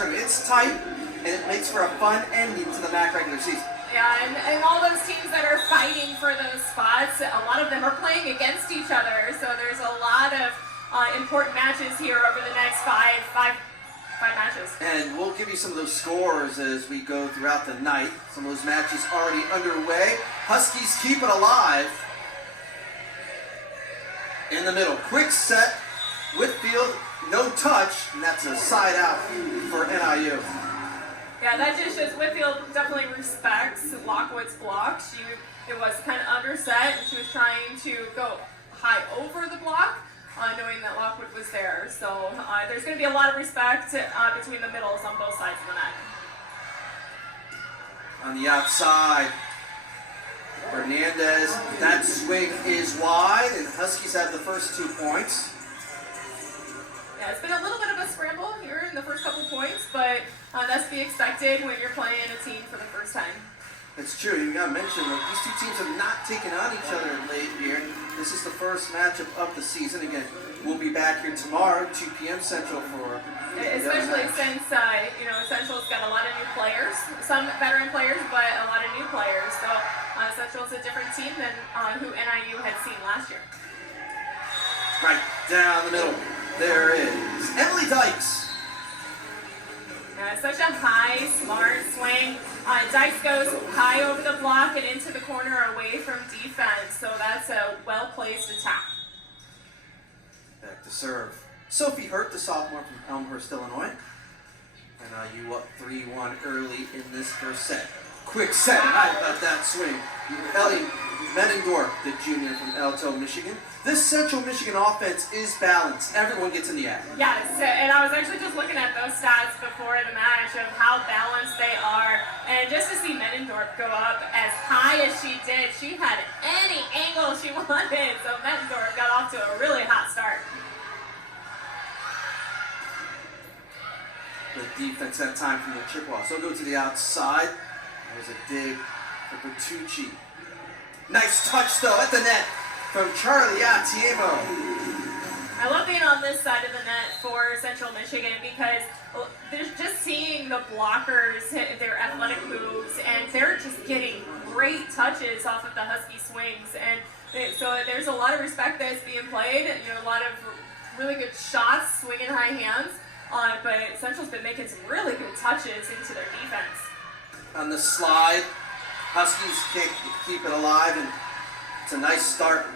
tournament. It's tight, and it makes for a fun ending to the MAC regular season. Yeah, and all those teams that are fighting for those spots, a lot of them are playing against each other. So there's a lot of important matches here over the next five matches. And we'll give you some of those scores as we go throughout the night. Some of those matches already underway. Huskies keep it alive. In the middle, quick set, Whitfield, no touch, and that's a side out for NIU. Yeah, that just shows Whitfield definitely respects Lockwood's block. It was kind of underset, and she was trying to go high over the block, knowing that Lockwood was there. So there's going to be a lot of respect between the middles on both sides of the net. On the outside, Hernandez, that swing is wide, and Huskies have the first 2 points. Yeah, it's been a little bit of a scramble here in the first couple points, but that's to be expected when you're playing a team for the first time. It's true. You got to mention that these two teams have not taken on each other late here. This is the first matchup of the season. Again, we'll be back here tomorrow, 2 p.m. Central for. Especially since Central's got a lot of new players, some veteran players, but a lot of new players. So Central's a different team than who NIU had seen last year. Right down the middle. There is Emily Dykes. Such a high, smart swing. Dykes goes high over the block and into the corner away from defense. So that's a well-placed attack. Back to serve. Sophie Hurt, the sophomore from Elmhurst, Illinois. NIU up 3-1 early in this first set. Quick set. How about that swing? Ellie Menendorf, the junior from Alto, Michigan. This Central Michigan offense is balanced. Everyone gets in the act. Yes, and I was actually just looking at those stats before the match of how balanced they are. And just to see Menendorf go up as high as she did, she had any angle she wanted. So Menendorf got off to a really hot start. The defense that time from the Chippewas. So go to the outside. There's a dig for Bertucci. Nice touch, though, at the net from Charlie Atiemo. I love being on this side of the net for Central Michigan because there's just seeing the blockers hit their athletic moves, and they're just getting great touches off of the Husky swings. And so there's a lot of respect that's being played, a lot of really good shots, swinging high hands. But Central's been making some really good touches into their defense. On the slide, Huskies can't keep it alive, and it's a nice start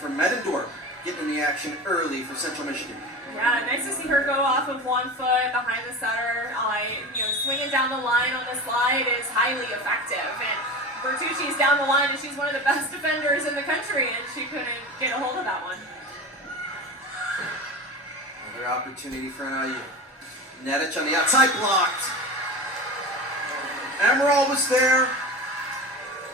for Medendorf, getting in the action early for Central Michigan. Yeah, nice to see her go off of 1 foot behind the setter. Swinging down the line on the slide is highly effective. And Bertucci's down the line, and she's one of the best defenders in the country, and she couldn't get a hold of that one. Another opportunity for NIU. Nedich on the outside, blocked. Ammeraal was there.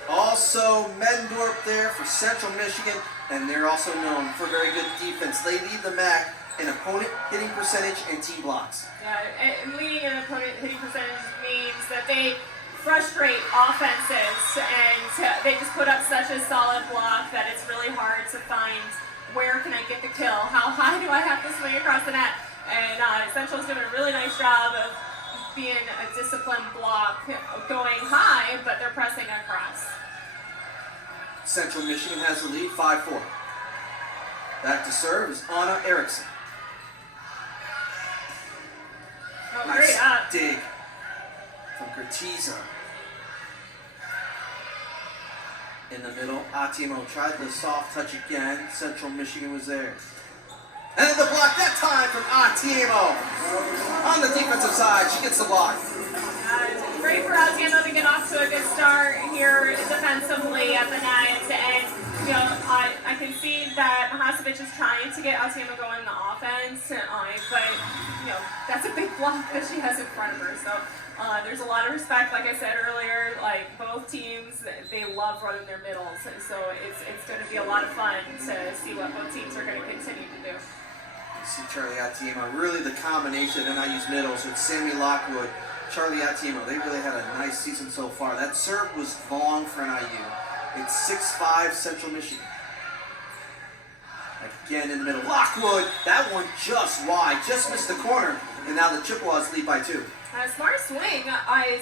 Also Medendorf there for Central Michigan, and they're also known for very good defense. They lead the MAC in opponent hitting percentage and team blocks. Yeah, and leading an opponent hitting percentage means that they frustrate offenses, and they just put up such a solid block that it's really hard to find where can I get the kill? How high do I have to swing across the net? And Central's doing a really nice job of being a disciplined block, going high, but they're pressing across. Central Michigan has the lead, 5-4. Back to serve is Anna Erickson. Oh, nice great up. dig from Gertiza. In the middle, Atiemo tried the soft touch again. Central Michigan was there. And the block that time from Atiemo. On the defensive side, she gets the block. Great for Atiemo to get off to a good start here defensively at the net. And, I can see that Hasevich is trying to get Atiemo going in the offense. But, that's a big block that she has in front of her. So there's a lot of respect, like I said earlier. Like, both teams, they love running their middles. So it's going to be a lot of fun to see what both teams are going to continue to do. You see Charlie Atiemo, really the combination of NIU's middles with Sammy Lockwood, Charlie Atiemo. They really had a nice season so far. That serve was long for NIU. It's 6-5 Central Michigan. Again in the middle. Lockwood, that one just wide, just missed the corner, and now the Chippewas lead by 2. Smart swing,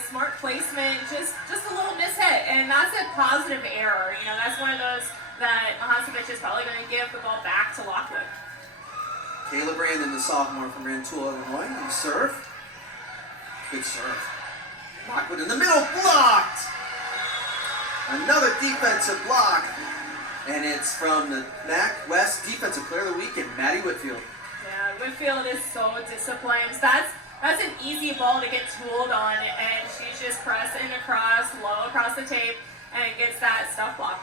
smart placement, just a little mishit, and that's a positive error. You know, that's one of those that Hasevich is probably going to give the ball back to Lockwood. Kayla Brandon, the sophomore from Rantoul, Illinois, on the serve. Good serve. Lockwood in the middle, blocked! Another defensive block, and it's from the MAC West Defensive Player of the Weekend, Maddie Whitfield. Yeah, Whitfield is so disciplined. That's an easy ball to get tooled on, and she's just pressing across, low across the tape, and gets that stuff block.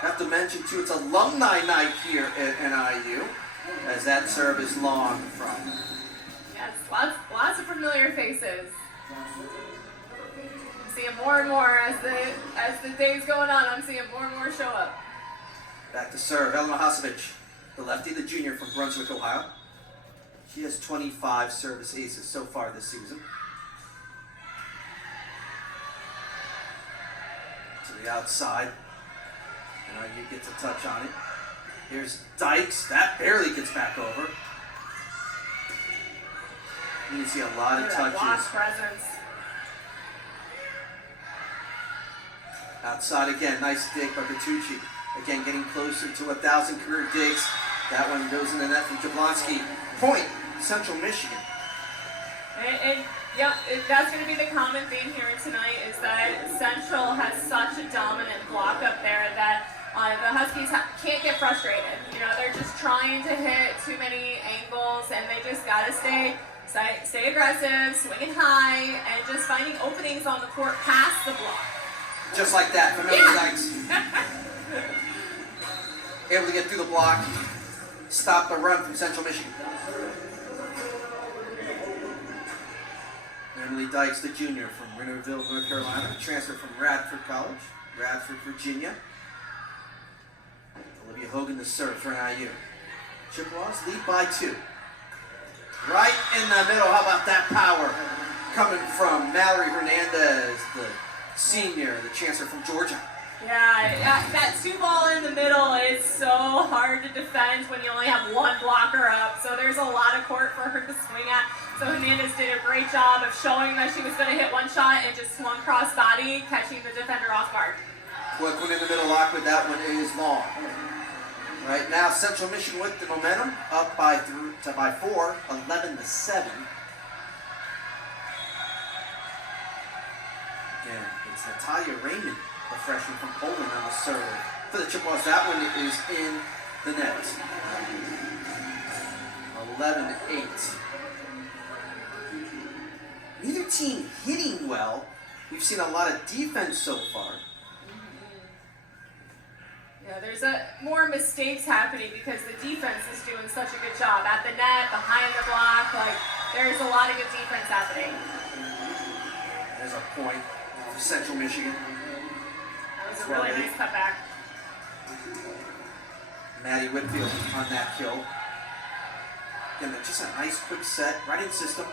Have to mention, too, it's alumni night here at NIU, as that serve is long from. Yes, lots of familiar faces. I'm seeing more and more as the day's going on. I'm seeing more and more show up. Back to serve, Eleanor Hasevich, the lefty, the junior from Brunswick, Ohio. She has 25 service aces so far this season. To the outside. NIU gets a touch on it. Here's Dykes. That barely gets back over. You can see a lot of touches. Block presence. Outside again. Nice dig by Bertucci. Again, getting closer to 1,000 career digs. That one goes in the net from Jablonski. Point, Central Michigan. And yeah, that's going to be the common theme here tonight, is that Central has such a dominant block up there that the Huskies can't get frustrated. You know, they're just trying to hit too many angles, and they just got to stay aggressive, swinging high, and just finding openings on the court past the block. Just like that from Emily Dykes. Able to get through the block, stop the run from Central Michigan. Emily Dykes, the junior from Winterville, North Carolina, transferred from Radford College, Radford, Virginia. Olivia Hogan, the serve for NIU. Chippewas lead by 2. Right in the middle, how about that power? Coming from Mallory Hernandez, the senior, the transfer from Georgia. Yeah, that 2-ball in the middle is so hard to defend when you only have one blocker up. So there's a lot of court for her to swing at. So Hernandez did a great job of showing that she was going to hit one shot and just swung cross body, catching the defender off guard. Quick one in the middle, Lockwood. That one is long. Right now, Central Michigan with the momentum, up by 4, 11-7. Again, it's Natalia Raymond, the freshman from Poland, on the serve for the Chippewas. That one is in the net. 11-8. Neither team hitting well. We've seen a lot of defense so far. Yeah, there's more mistakes happening because the defense is doing such a good job at the net, behind the block. Like, there's a lot of good defense happening. There's a point for Central Michigan. That was a really nice cutback. Maddie Whitfield on that kill. Again, just a nice quick set, right in system.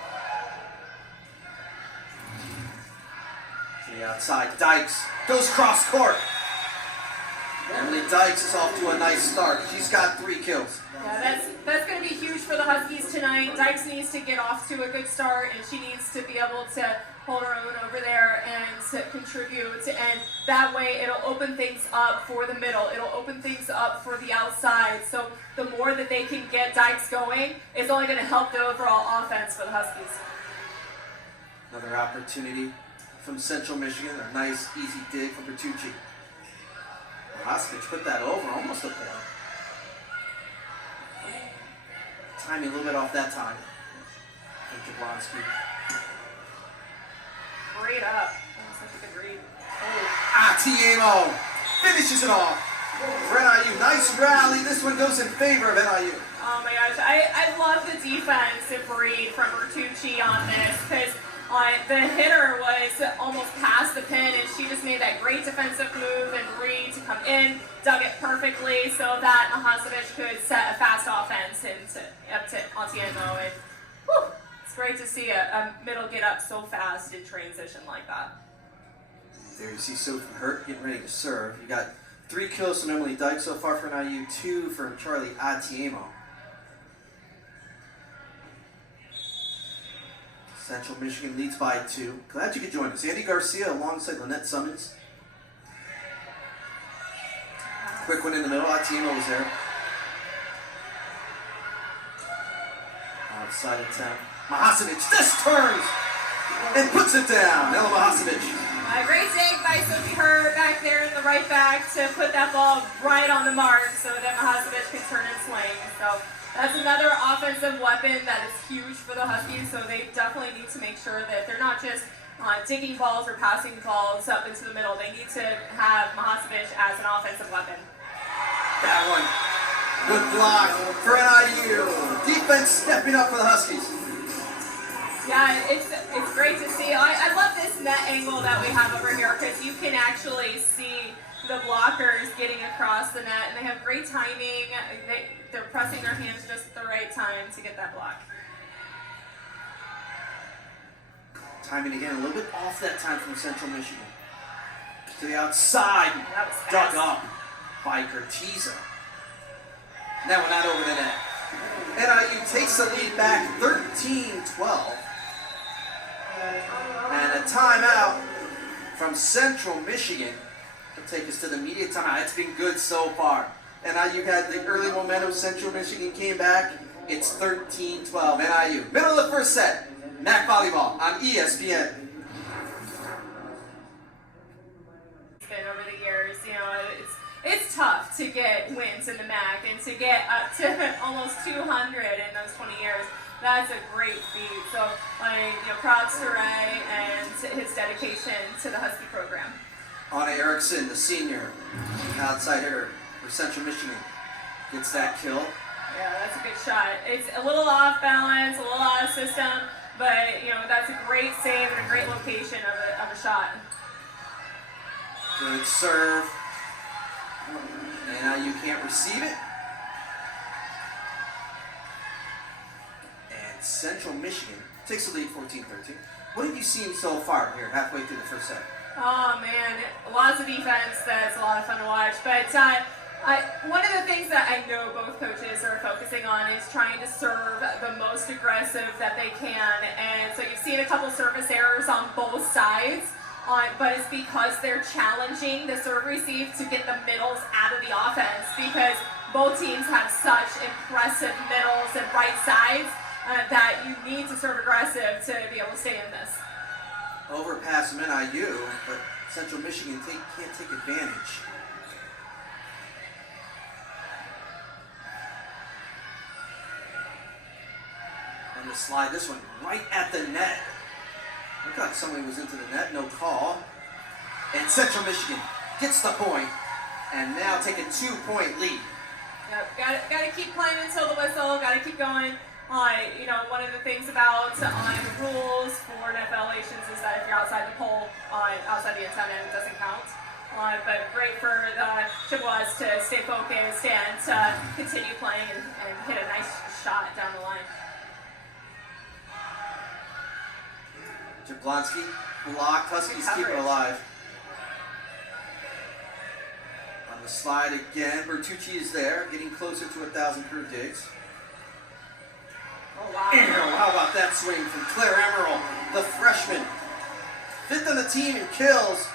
To the outside, Dykes goes cross court. Emily Dykes is off to a nice start. She's got 3 kills. Yeah, that's going to be huge for the Huskies tonight. Dykes needs to get off to a good start, and she needs to be able to hold her own over there and to contribute. And that way, it'll open things up for the middle. It'll open things up for the outside. So the more that they can get Dykes going, it's only going to help the overall offense for the Huskies. Another opportunity from Central Michigan. A nice, easy dig from Bertucci. Hasevich put that over, almost a point. Timing a little bit off that time. From Jablonski. Great up. That was such a good read. Atiemo finishes it off for NIU. Nice rally. This one goes in favor of NIU. Oh my gosh, I love the defensive read from Bertucci on this, because the hitter was almost past the pin, and she just made that great defensive move and read to come in, dug it perfectly so that Hasevich could set a fast offense up to Atiemo. And whew, it's great to see a middle get up so fast in transition like that. There you see Sophie Hurt getting ready to serve. You got 3 kills from Emily Dykes so far for NIU, 2 from Charlie Atiemo. Central Michigan leads by 2. Glad you could join us. Andy Garcia alongside Lynette Summons. Quick one in the middle. Atiema was there. Outside attempt. Mahasevic just turns and puts it down. Ella Mahasevic. A great dig by Sophie Hurt back there in the right back to put that ball right on the mark so that Mahasevic can turn and swing. So that's another offensive weapon that is huge for the Huskies. So they definitely need to make sure that they're not just digging balls or passing balls up into the middle. They need to have Mahasevic as an offensive weapon. That one. Good block for NIU. Defense stepping up for the Huskies. Yeah, it's great to see. I love this net angle that we have over here because you can actually see the blockers getting across the net, and they have great timing. They're pressing their hands just at the right time to get that block. Timing again, a little bit off that time from Central Michigan. To the outside, dug up by Gertiza. That one not over the net. NIU takes the lead back 13-12. And a timeout from Central Michigan to take us to the media timeout. It's been good so far. NIU had the early momentum. Central Michigan came back. It's 13-12. NIU. Middle of the first set. MAC volleyball on ESPN. Over the years, you know, it's tough to get wins in the MAC and to get up to almost 200 in those 20 years. That's a great feat. So, props to Ray and his dedication to the Husky program. Anna Erickson, the senior, outside her for Central Michigan, gets that kill. Yeah, that's a good shot. It's a little off balance, a little out of system, but that's a great save and a great location of a shot. Good serve. And now you can't receive it. And Central Michigan takes the lead 14-13. What have you seen so far here halfway through the first set? Oh man, lots of defense. That's a lot of fun to watch. But one of the things that I know both coaches are focusing on is trying to serve the most aggressive that they can. And so you've seen a couple service errors on both sides. But it's because they're challenging the serve receive to get the middles out of the offense because both teams have such impressive middles and right sides that you need to serve aggressive to be able to stay in this. Overpass from NIU, but Central Michigan can't take advantage. And the slide, this one right at the net. Looked like somebody was into the net, no call. And Central Michigan gets the point, and now take a 2-point lead. Yep, got to keep playing until the whistle. Got to keep going. One of the things about the rules for NFLations is that if you're outside the pole, outside the antenna, it doesn't count. But great for the Chippewas to stay focused and to continue playing and hit a nice shot down the line. Jablonski blocked. Huskies keep it alive. On the slide again, Bertucci is there, getting closer to 1,000 crew digs. Oh, wow. How about that swing from Claire Emerald, the freshman. 5th on the team in kills,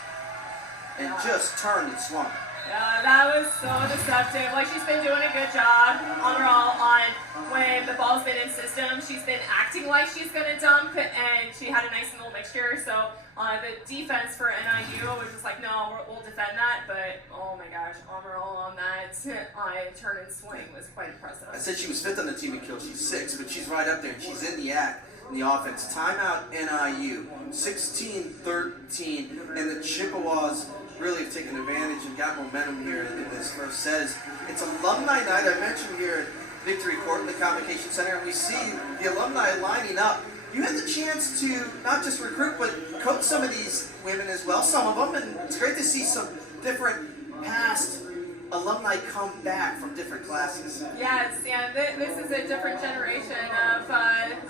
and just turned and swung. Yeah, that was so deceptive. She's been doing a good job overall on when the ball's been in system. She's been acting like she's going to dump, and she had a nice little mixture. So the defense for NIU was just like, no, we'll defend that. But, oh my gosh, Ammeraal on that turn and swing was quite impressive. I said she was 5th on the team in kills. She's 6th, but she's right up there, and she's in the act. In the offense. Timeout NIU, 16-13, and the Chippewas really have taken advantage and got momentum here in this first set. It's alumni night. I mentioned here at Victory Court in the Convocation Center, and we see the alumni lining up. You had the chance to not just recruit, but coach some of these women as well, some of them, and it's great to see some different past alumni come back from different classes. Yes, this is a different generation of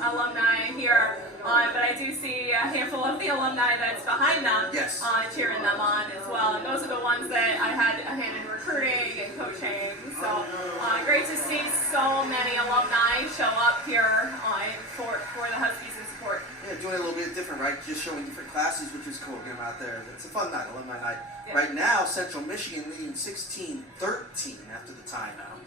alumni here, but I do see a handful of the alumni that's behind them, yes, cheering them on as well. And those are the ones that I had a hand in recruiting and coaching. So great to see so many alumni show up here for the Huskies in support. Yeah, doing it a little bit different, right? Just showing different classes, which is cool. Get them out there. It's a fun night, alumni night. Yeah. Right now, Central Michigan leading 16-13 after the timeout.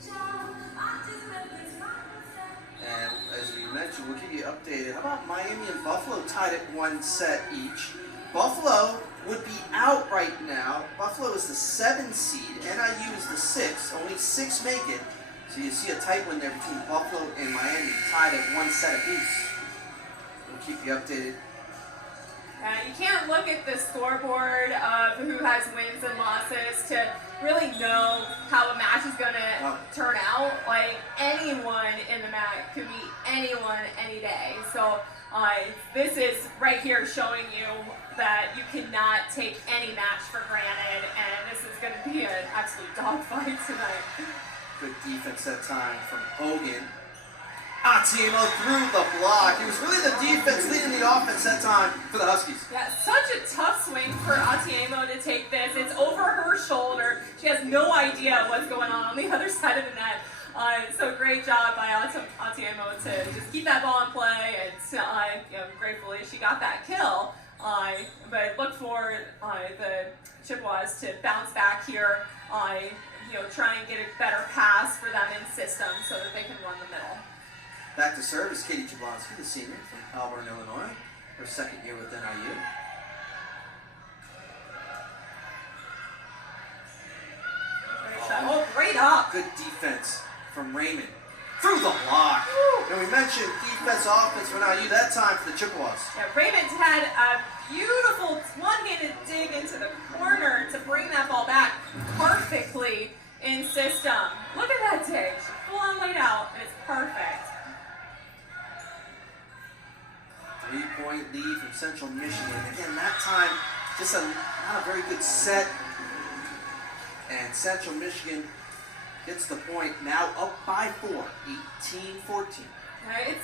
And as we mentioned, we'll keep you updated. How about Miami and Buffalo tied at 1 set each? Buffalo would be out right now. Buffalo is the 7 seed. NIU is the 6. Only 6 make it. So you see a tight one there between Buffalo and Miami, tied at 1 set apiece. We'll keep you updated. You can't look at the scoreboard of who has wins and losses to really know how a match is going to turn out. Like, anyone in the match could be anyone any day. So this is right here showing you that you cannot take any match for granted, and this is going to be an absolute dogfight tonight. Good defense that time from Hogan. Atiemo through the block. It was really the defense leading the offense that time for the Huskies. Yeah, such a tough swing for Atiemo to take this. It's over her shoulder. She has no idea what's going on the other side of the net. So great job by Atiemo to just keep that ball in play, and gratefully she got that kill. But look for the Chippewas to bounce back here. Try and get a better pass for them in system so that they can run the middle. Back to service, Katie Jablonski, the senior from Auburn, Illinois. Her second year with NIU. Great up. Good defense from Raymond. Through the block. Woo. And we mentioned defense, offense for NIU that time for the Chippewas. Yeah, Raymond had a beautiful one-handed dig into the corner to bring that ball back perfectly in system. Look at that dig. She's full on laid out, and it's perfect. 3-point lead from Central Michigan. Again, that time, just not a very good set. And Central Michigan gets the point, now up by 4, 18-14.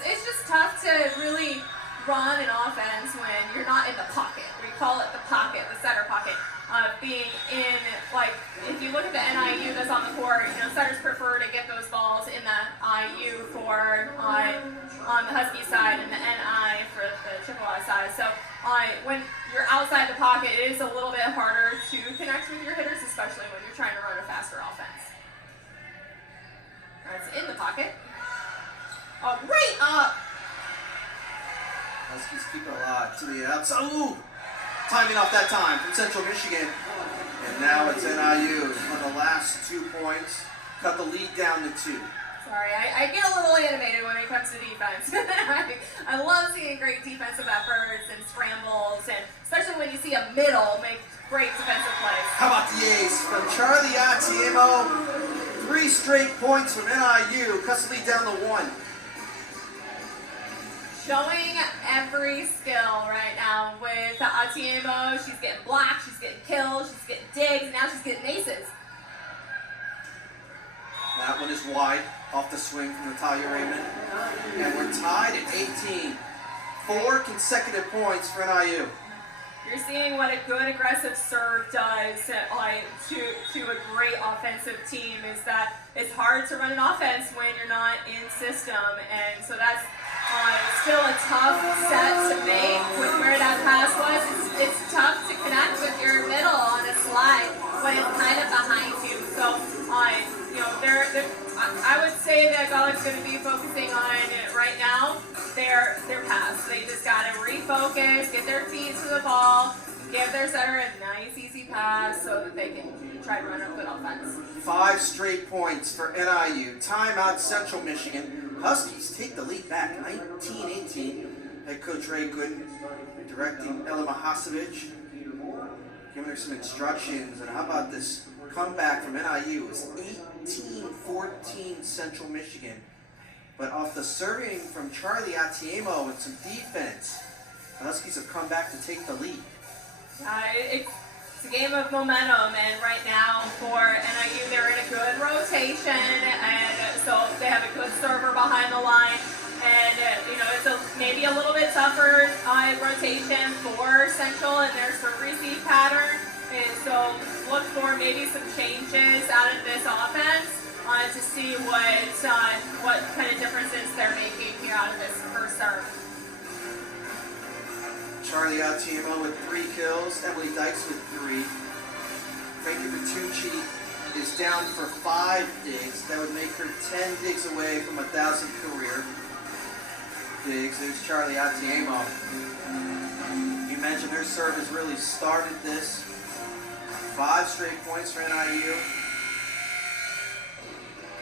It's just tough to really run an offense when you're not in the pocket. We call it the pocket, the center pocket. Being in, like, if you look at the NIU that's on the court, setters prefer to get those balls in the IU for on the Husky side and the NI for the Chippewa side. So when you're outside the pocket, it is a little bit harder to connect with your hitters, especially when you're trying to run a faster offense. It's in the pocket. Right up. Huskies keep it alive to the outside. Ooh! Timing off that time from Central Michigan. And now it's NIU for the last 2 points. Cut the lead down to 2. Sorry, I get a little animated when it comes to defense. I love seeing great defensive efforts and scrambles, and especially when you see a middle make great defensive plays. How about the ace from Charlie Atiemo? 3 straight points from NIU. Cuts the lead down to 1. Showing every skill right now with Atiemo. She's getting blocked, she's getting kills, she's getting digs, and now she's getting aces. That one is wide off the swing from Natalia Raymond. And we're tied at 18. 4 consecutive points for NIU. You're seeing what a good aggressive serve does to a great offensive team, is that it's hard to run an offense when you're not in system, and so that's still a tough set to make with where that pass was. It's tough to connect with your middle on a slide when it's kind of behind you. So, I would say that Galic's going to be focusing on right now their pass. They just got to refocus, get their feet to the ball, give their setter a nice, easy pass so that they can try to run a good offense. 5 straight points for NIU. Timeout Central Michigan. Huskies take the lead back, 19-18. Head coach Ray Gooden directing Ella Mahasevich, giving her some instructions. And how about this comeback from NIU? It's 18-14 Central Michigan. But off the serving from Charlie Atiemo and some defense, the Huskies have come back to take the lead. It's a game of momentum, and right now for NIU, they're in a good rotation, and so they have a good server behind the line, and it's maybe a little bit tougher rotation for Central in their serve receive pattern, and so look for maybe some changes out of this offense to see what kind of differences they're making here out of this first serve. Tmo with 3 kills. Emily Dykes with 3. Frankie Bertucci is down for 5 digs. That would make her 10 digs away from 1,000 career digs. There's Charlie Atiemo. You mentioned her serve has really started this. 5 straight points for NIU.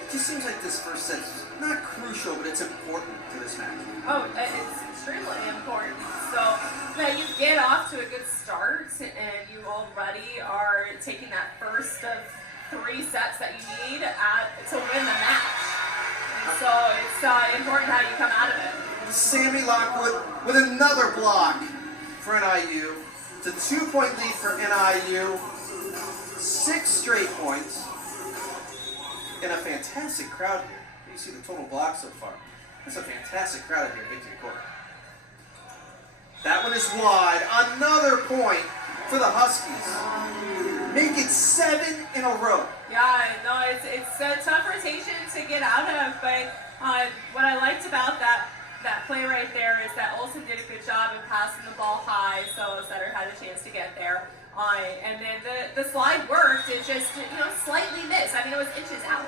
It just seems like this first set is not crucial, but it's important to this match. Oh, it's extremely important. So that you get off to a good start and you already are taking that first of 3 sets that you need to win the match. And so it's important how you come out of it. Sammy Lockwood with another block for NIU. It's a 2-point lead for NIU. 6 straight points. And a fantastic crowd here. You see the total block so far. It's a fantastic crowd here at Victory Court. That one is wide. Another point for the Huskies. Make it 7 in a row. Yeah, no, it's a tough rotation to get out of, but what I liked about that play right there is that Olsen did a good job of passing the ball high, so Sutter had a chance to get there. And then the slide worked. It just, slightly missed. I mean, it was inches out.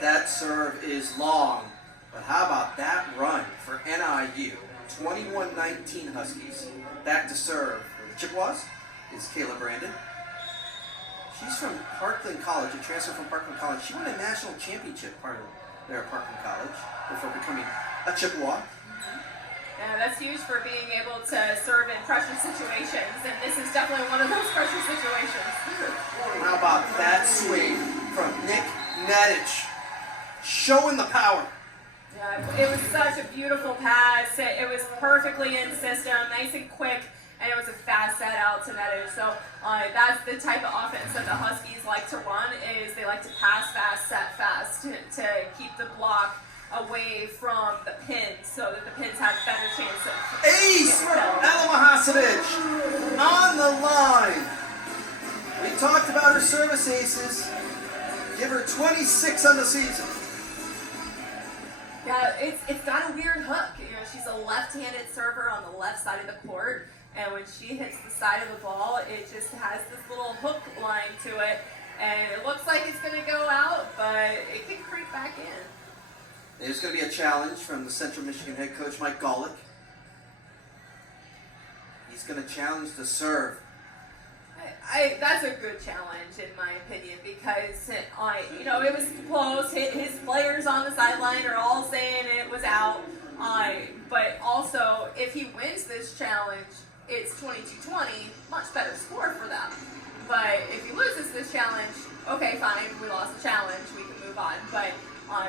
That serve is long, but how about that run for NIU? 21-19 Huskies. Back to serve for the Chippewas is Kayla Brandon. She's from Parkland College, a transfer from Parkland College. She won a national championship part of there at Parkland College before becoming a Chippewa. Yeah, that's huge for being able to serve in pressure situations, and this is definitely one of those pressure situations. How about that swing from Nick Nedich? Showing the power. Yeah, it was such a beautiful pass. It was perfectly in system, nice and quick, and it was a fast set out to Nedich. So that's the type of offense that the Huskies like to run, is they like to pass fast, set fast to keep the block away from the pins so that the pins have a better chance of... Ace! Ella Mahasevich on the line. We talked about her service aces. Give her 26 on the season. Yeah, it's got a weird hook. She's a left-handed server on the left side of the court, and when she hits the side of the ball, it just has this little hook line to it, and it looks like it's going to go out, but it can creep back in. There's going to be a challenge from the Central Michigan head coach, Mike Golick. He's going to challenge the serve. That's a good challenge in my opinion, because it was close. His players on the sideline are all saying it was out. But also, if he wins this challenge, it's 22-20, much better score for them. But if he loses this challenge, okay, fine, we lost the challenge, we can move on. But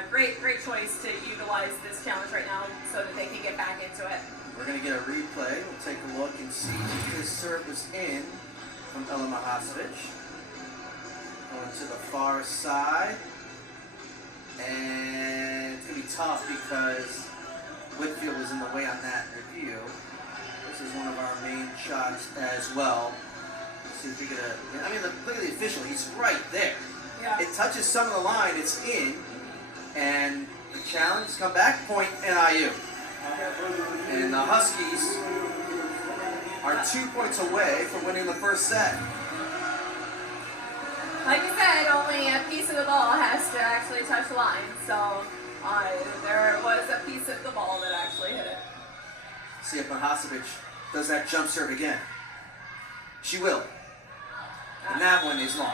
great choice to utilize this challenge right now so that they can get back into it. We're going to get a replay. We'll take a look and see if this serve was in from Ella Mahasevich. Going to the far side. And it's going to be tough because Whitfield was in the way on that review. This is one of our main shots as well. Let's see if we get look at the official. He's right there. Yeah. It touches some of the line. It's in. And the challenge has come back, point NIU. And the Huskies are 2 points away from winning the first set. Like you said, only a piece of the ball has to actually touch the line. So there was a piece of the ball that actually hit it. See if Mahasevich does that jump serve again. She will. And that one is long.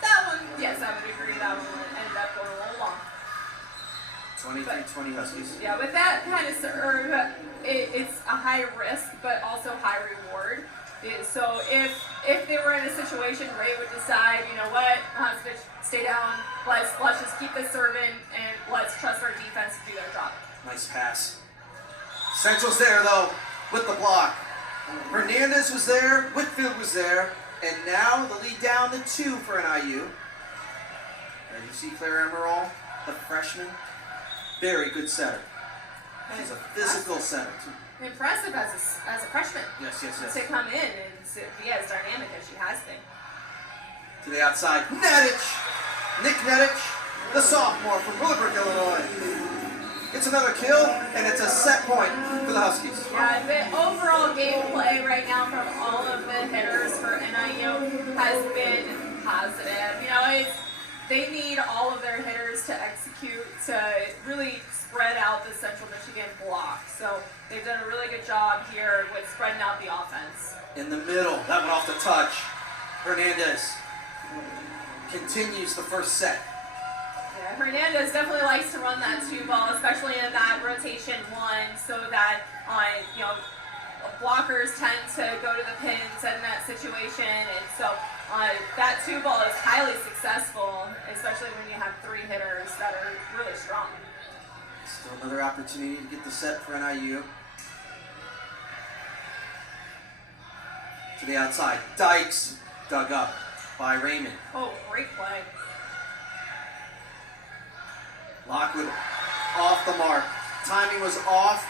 That one, yes, I would agree. That one ended up going a little long. 23-20 Huskies. Yeah, with that kind of serve, it's a high risk, but also high reward. So if they were in a situation, Ray would decide, you know what, Mahasevich, stay down, let's just keep this serving, and let's trust our defense to do their job. Nice pass. Central's there, though, with the block. Hernandez was there, Whitfield was there, and now the lead down to 2 for NIU. And you see Claire Emerald, the freshman. Very good setter. She's a physical setter, too. Impressive as a freshman. Yes. To come in and to be as dynamic as she has been. To the outside, Nedich! Nick Nedich, the sophomore from Willowbrook, Illinois. It's another kill, and it's a set point for the Huskies. Yeah, the overall gameplay right now from all of the hitters for NIU has been positive. You know, they need all of their hitters to execute to really spread out the Central Michigan block. So they've done a really good job here with spreading out the offense. In the middle, that went off the touch. Hernandez continues the first set. Yeah, Hernandez definitely likes to run that two ball, especially in that rotation one, so that you know, blockers tend to go to the pins in that situation, and so that two ball is highly successful, especially when you have three hitters that are really strong. Still another opportunity to get the set for NIU. To the outside, Dykes dug up by Raymond. Oh, great play. Lockwood off the mark. Timing was off.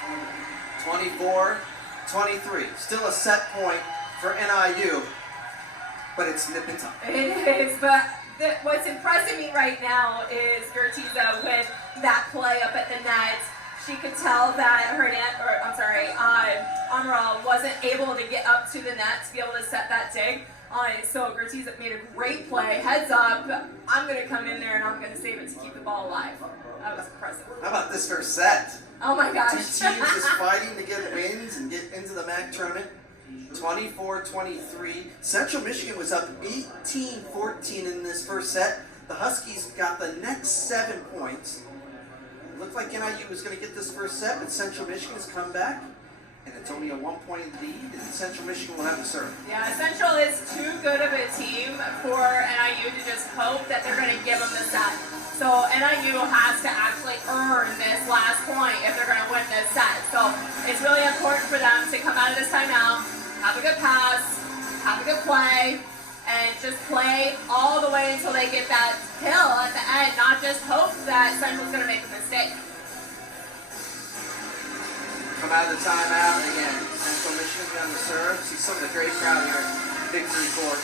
24-23. Still a set point for NIU, but it's nip and tuck. It is, but what's impressing me right now is Gertiza with that play up at the net. She could tell that Ammeraal wasn't able to get up to the net to be able to set that dig. So Gertiza made a great play. Heads up, I'm going to come in there and I'm going to save it to keep the ball alive. That was impressive. How about this first set? Oh my gosh. Two teams just fighting to get wins and get into the MAC tournament. 24-23. Central Michigan was up 18-14 in this first set. The Huskies got the next 7 points. It looked like NIU was going to get this first set, but Central Michigan has come back, and it's only a 1-point lead, and Central Michigan will have the serve. Yeah, Central is too good of a team for NIU to just hope that they're going to give them the set. So NIU has to actually earn this last point if they're going to win this set. So it's really important for them to come out of this timeout, have a good pass, have a good play, and just play all the way until they get that kill at the end, not just hope that Central's going to make a mistake. Come out of the timeout again. Central Michigan on the serve. See some of the great crowd here at Victory Court.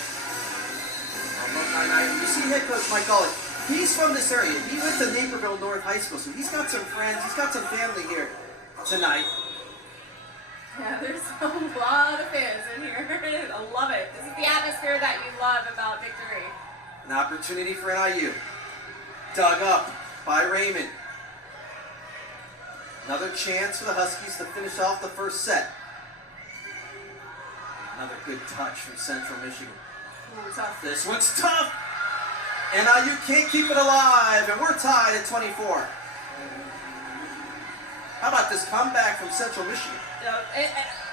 Alumni night. You see head coach Mike Gully. He's from this area. He went to Naperville North High School, so he's got some friends. He's got some family here tonight. Yeah, there's a lot of fans in here. I love it. This is the atmosphere that you love about Victory. An opportunity for NIU. Dug up by Raymond. Another chance for the Huskies to finish off the first set. Another good touch from Central Michigan. Ooh, tough. This one's tough. NIU can't keep it alive, and we're tied at 24. How about this comeback from Central Michigan?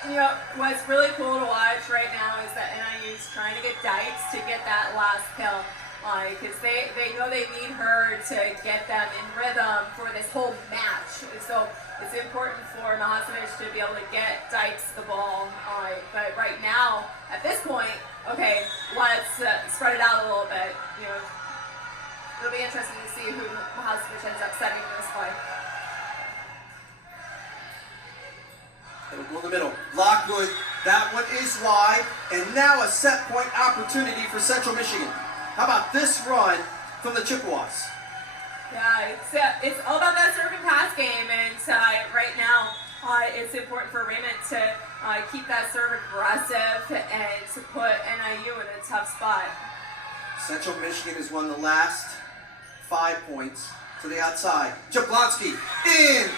You know, what's really cool to watch right now is that NIU's trying to get Dykes to get that last kill. Because they know they need her to get them in rhythm for this whole match. So it's important for Mahasevich to be able to get Dykes the ball. But right now, at this point, okay, let's spread it out a little bit. You know, it'll be interesting to see who Mahasevich ends up setting in this play. It'll go in the middle. Lockwood, that one is wide, and now a set point opportunity for Central Michigan. How about this run from the Chippewas? Yeah, it's all about that serve and pass game, and right now it's important for Raymond to keep that serve aggressive and to put NIU in a tough spot. Central Michigan has won the last 5 points to the outside. Jablonski in,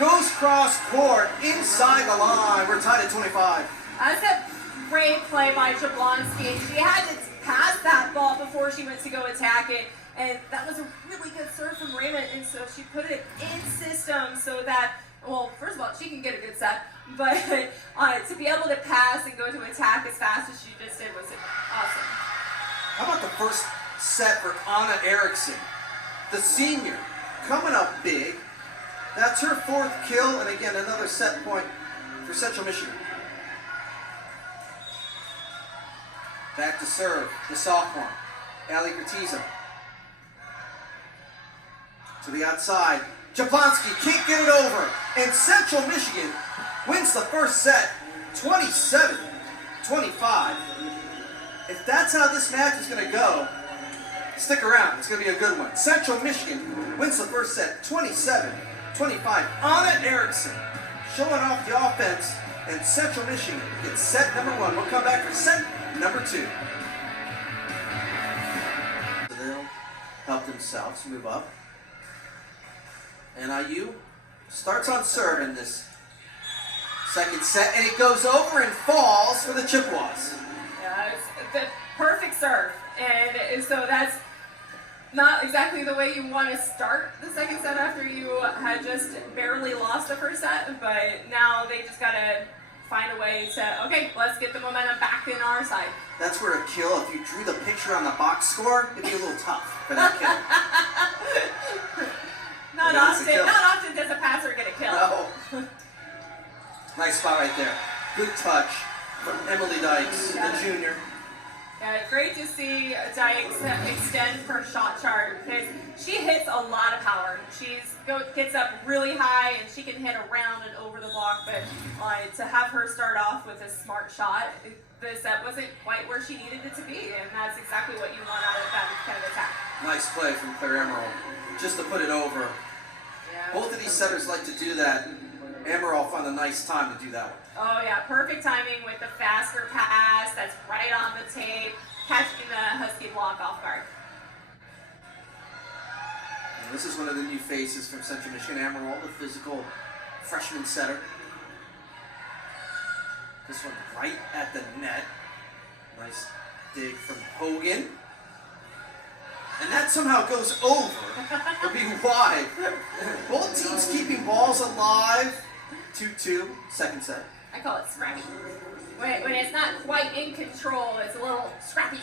goes cross court, inside the line. We're tied at 25. That's a great play by Jablonski. She had to pass that ball before she went to go attack it, and that was a really good serve from Raymond, and so she put it in system so that, well, first of all, she can get a good set, but to be able to pass and go to attack as fast as she just did was awesome. How about the first set for Anna Erickson, the senior, coming up big. That's her 4th kill, and again, another set point for Central Michigan. Back to serve, the sophomore, Ali Gertiza. To the outside, Jablonski can't get it over, and Central Michigan wins the first set, 27-25. If that's how this match is going to go, stick around, it's going to be a good one. Central Michigan wins the first set, 27-25. 25. Anna Erickson showing off the offense, and Central Michigan gets set number 1. We'll come back for set number 2. They'll help themselves move up. NIU starts on serve in this second set, and it goes over and falls for the Chippewas. Yeah, it's the perfect serve, and so that's not exactly the way you want to start the second set after you had just barely lost the first set, but now they just got to find a way to, okay, let's get the momentum back in our side. That's where a kill, if you drew the picture on the box score, it'd be a little tough for that kill. Not often does a passer get a kill. No. Nice spot right there. Good touch from Emily Dykes, the junior. Yeah, great to see Dykes extend her shot chart because she hits a lot of power. She gets up really high and she can hit around and over the block, but to have her start off with a smart shot, the set wasn't quite where she needed it to be, and that's exactly what you want out of that kind of attack. Nice play from Claire-Ammeraal, just to put it over. Yeah. Both of these setters like to do that. Ammeraal found a nice time to do that one. Oh yeah, perfect timing with the faster pass. That's right on the tape, catching the Husky block off guard. And this is one of the new faces from Central Michigan, Ammeraal, the physical freshman setter. This one right at the net. Nice dig from Hogan. And that somehow goes over. It'll be wide. Both teams keeping balls alive. 2-2, second set. I call it scrappy. When it's not quite in control, it's a little scrappy.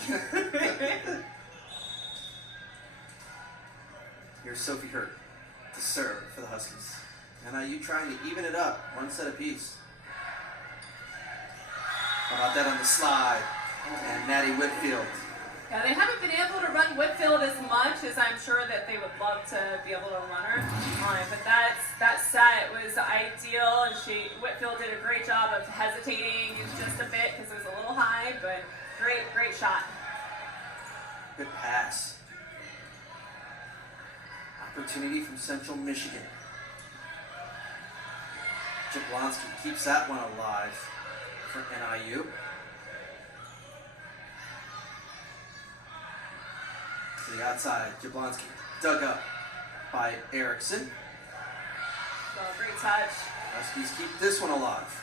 Here's Sophie Hurt to serve for the Huskies. NIU trying to even it up, one set apiece. How about that on the slide? And Maddie Whitfield. Yeah, they haven't been able to run Whitfield as much as I'm sure that they would love to be able to run her. But that set was ideal, and Whitfield did a great job of hesitating just a bit because it was a little high, but great shot. Good pass. Opportunity from Central Michigan. Jablonski keeps that one alive for NIU. To the outside, Jablonski dug up by Erickson. Oh, great touch. Huskies keep this one alive.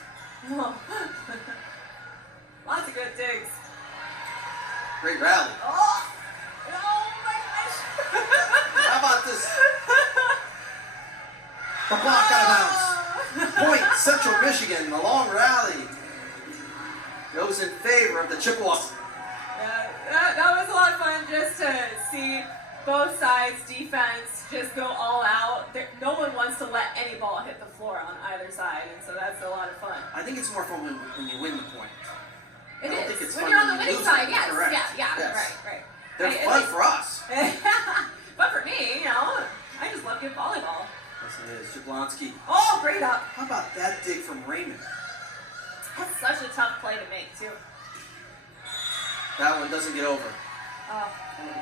Lots of good digs. Great rally. Oh my gosh. How about this? The block out of bounds. Point, Central Michigan, the long rally goes in favor of the Chippewas. Yeah, that was a lot of fun just to see both sides' defense just go all out. No one wants to let any ball hit the floor on either side, and so that's a lot of fun. I think it's more fun when you win the point. It I don't is. think it's when fun you're on the when you winning lose side, it. yes. Correct. Yeah, Yes. right. They're fun for us. But for me, I just love good volleyball. Yes, it is. Jablonski. Oh, great up. How about that dig from Raymond? That's such a tough play to make, too. That one doesn't get over. Oh.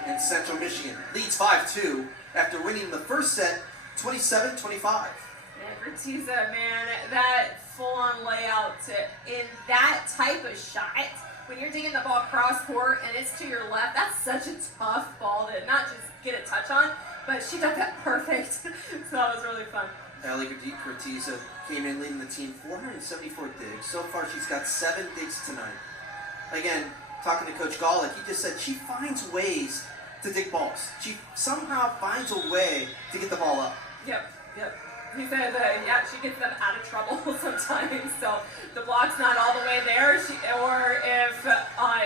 And Central Michigan leads 5-2 after winning the first set 27-25. Yeah, Gratiza, man, that full-on layout in that type of shot, when you're digging the ball cross court and it's to your left, that's such a tough ball to not just get a touch on, but she got that perfect. So that was really fun. Ali Gratiza came in leading the team 474 digs. So far she's got 7 digs tonight. Again, talking to Coach Golick, he just said she finds ways to dig balls. She somehow finds a way to get the ball up. Yep. He said, she gets them out of trouble sometimes. So the block's not all the way there, or if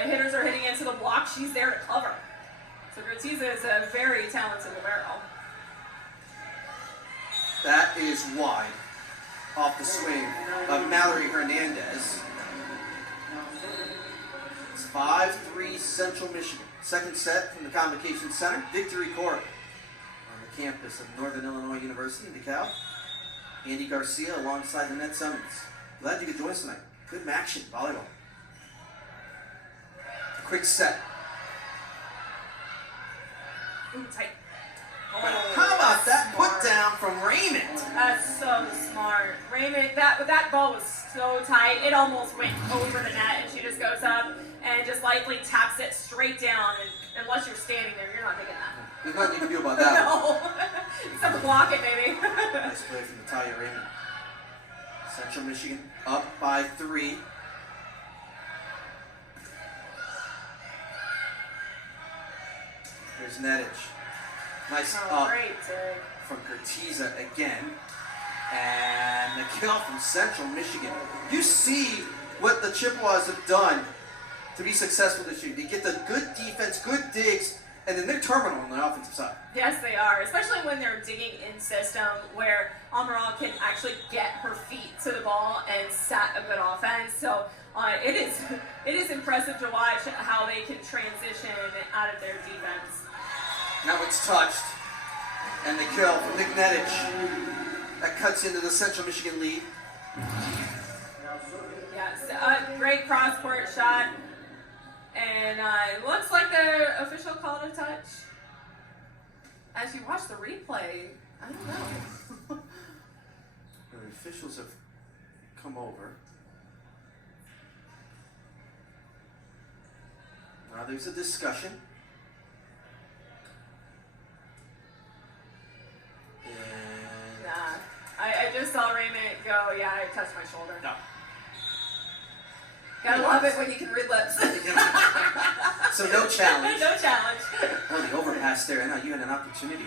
hitters are hitting into the block, she's there to cover. So Gratiza is a very talented libero. That is wide off the swing of Mallory Hernandez. It's 5-3 Central Michigan. Second set from the Convocation Center, Victory Court on the campus of Northern Illinois University in DeKalb. Andy Garcia alongside the Net Summons. Glad you could join us tonight. Good action volleyball. A quick set. Ooh, tight. Oh, How about that smart. put down from Raymond? That's so smart. Raymond, that ball was so tight, it almost went over the net, and she just goes up and just lightly taps it straight down. And unless you're standing there, you're not thinking that. There's nothing you can do about that. No. Except to block it, maybe. Nice play from Natalia Raymond. Central Michigan up by 3. Here's Nedich. Nice up Great dig. from Kurtiza again. And the kill from Central Michigan. You see what the Chippewas have done to be successful this year. They get the good defense, good digs, and then they're terminal on the offensive side. Yes, they are, especially when they're digging in system where Ammeraal can actually get her feet to the ball and set a good offense. So it is impressive to watch how they can transition out of their defense. Now it's touched, and the kill from Nick Nedich. That cuts into the Central Michigan lead. Yes, great cross-court shot. And it looks like the official called a touch. As you watch the replay, I don't know. The officials have come over. Now there's a discussion. And Nah, I just saw Raymond go, yeah, I touched my shoulder. no. Gotta love it when you can read lips. So no challenge. No challenge. Oh, the overpass there, and now you had an opportunity.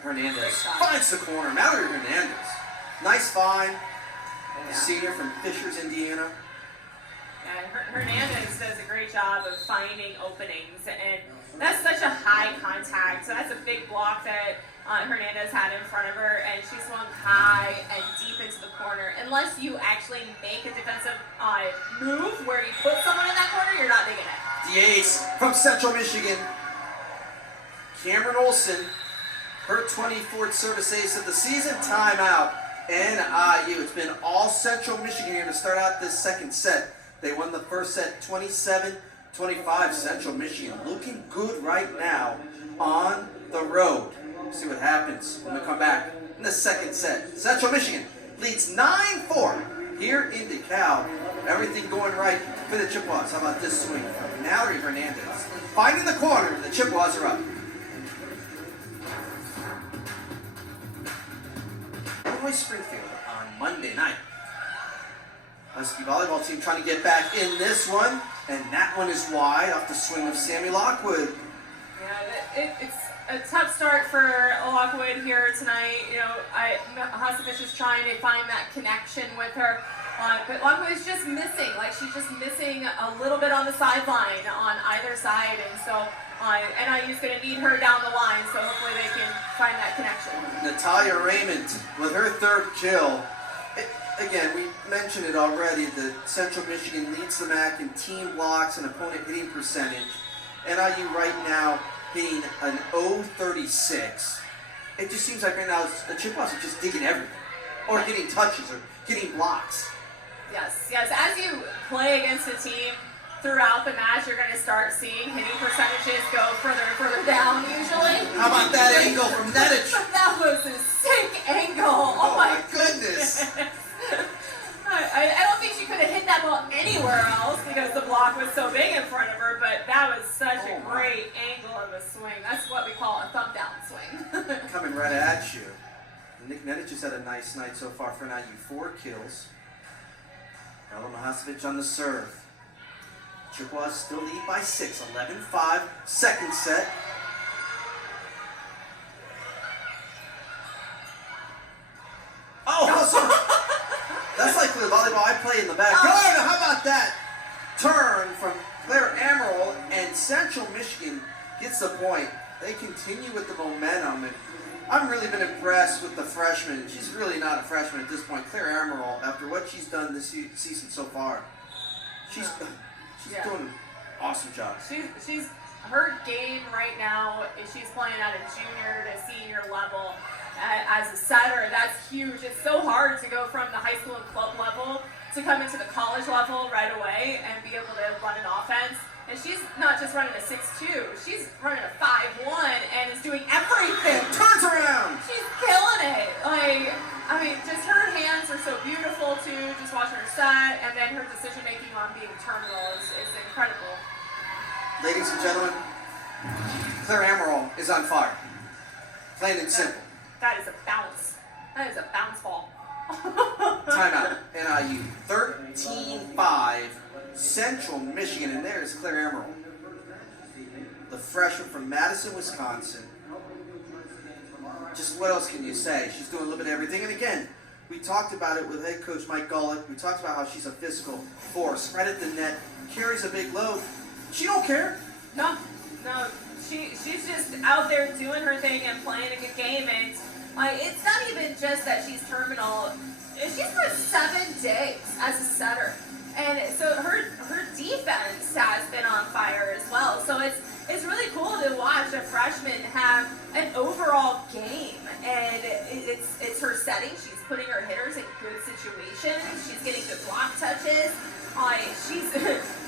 Hernandez finds the corner. Mallory Hernandez. Nice find. The senior from Fishers, Indiana. Yeah, Hernandez does a great job of finding openings, and that's such a high contact. So that's a big block that Hernandez had in front of her, and she swung high and deep into the corner. Unless you actually make a defensive move where you put someone in that corner, you're not digging it. The ace from Central Michigan. Cameron Olson, her 24th service ace of the season. Timeout. NIU. It's been all Central Michigan here to start out this second set. They won the first set 27-25. Central Michigan looking good right now on the road. See what happens when we come back in the second set. Central Michigan leads 9-4 here in DeKalb. Everything going right for the Chippewas. How about this swing from Mallory Hernandez? Finding the corner. The Chippewas are up. Illinois Springfield on Monday night. Husky volleyball team trying to get back in this one, and that one is wide off the swing of Sammy Lockwood. Yeah, it's a tough start for Lockwood here tonight. You know, Hasevich is trying to find that connection with her, but Lockwood is just missing. Like, she's just missing a little bit on the sideline on either side, and so NIU's going to need her down the line. So hopefully they can find that connection. Natalia Raymond with her third kill. Again, we mentioned it already, that Central Michigan leads the MAC in team blocks and opponent hitting percentage. NIU right now hitting an 0.36. It just seems like right now the Chippewas are just digging everything, or getting touches, or getting blocks. Yes. As you play against a team throughout the match, you're going to start seeing hitting percentages go further and further down usually. How about that angle from Nedich? That was a sick angle. Oh my goodness. I don't think she could have hit that ball anywhere else because the block was so big in front of her, but that was such a great angle of a swing. That's what we call a thumb down swing. Coming right at you. Nick Nedich has had a nice night so far for NIU. 4 kills. Ella Mahasevich on the serve. Chippewas still lead by 6, 11-5. Second set. That's like the volleyball I play in the backyard. How about that turn from Iverson-Ammeraal, and Central Michigan gets the point. They continue with the momentum, and I've really been impressed with the freshman. She's really not a freshman at this point. Iverson-Ammeraal, after what she's done this season so far, she's doing an awesome job. She's her game right now is she's playing at a junior to senior level as a setter. That's huge. It's so hard to go from the high school and club level to come into the college level right away and be able to run an offense. And she's not just running a 6'2", she's running a 5'1", and is doing everything. Turns around. She's killing it. Like, I mean, just her hands are so beautiful too. Just watching her set, and then her decision making on being terminal is incredible. Ladies and gentlemen, Iverson-Ammeraal is on fire. Plain and simple. That is a bounce. That is a bounce ball. Timeout. NIU 13-5. Central Michigan, and there's Iverson-Ammeraal, the freshman from Madison, Wisconsin. Just what else can you say? She's doing a little bit of everything. And again, we talked about it with head coach Mike Gullick. We talked about how she's a physical force, right at the net, carries a big load. She don't care. No. She's just out there doing her thing and playing a good game. And it's not even just that she's terminal. She's for 7 days as a setter. And so her defense has been on fire as well. So it's really cool to watch a freshman have an overall game. And it's her setting. She's putting her hitters in good situations. She's getting good block touches. She's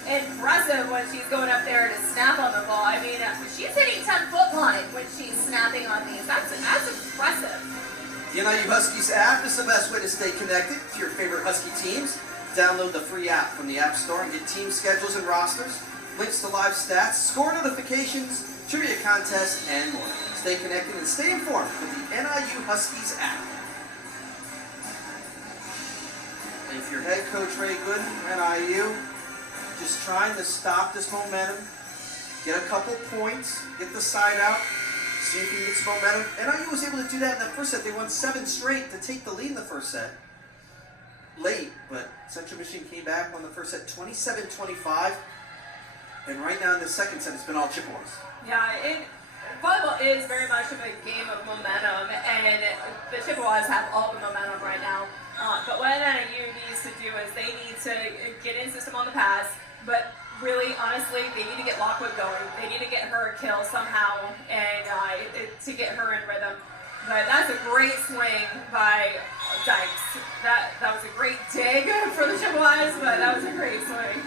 impressive when she's going up there to snap on the ball. I mean, she's hitting 10-foot line when she's snapping on these. That's impressive. The NIU Huskies app is the best way to stay connected to your favorite Husky teams. Download the free app from the App Store and get team schedules and rosters, links to live stats, score notifications, trivia contests, and more. Stay connected and stay informed with the NIU Huskies app. And if your head coach Ray Gooden, NIU, just trying to stop this momentum, get a couple points, get the side out, see if you can get some momentum. NIU was able to do that in the first set. They won 7 straight to take the lead in the first set. Late, but Central Michigan came back, won the first set 27-25, and right now in the second set, it's been all Chippewas. Yeah, volleyball is very much of a game of momentum, and the Chippewas have all the momentum right now. But what NIU needs to do is they need to get in system on the pass, but really, honestly, they need to get Lockwood going. They need to get her a kill somehow, and to get her in rhythm. But that's a great swing by Dykes. That was a great dig for the Chippewas, but that was a great swing.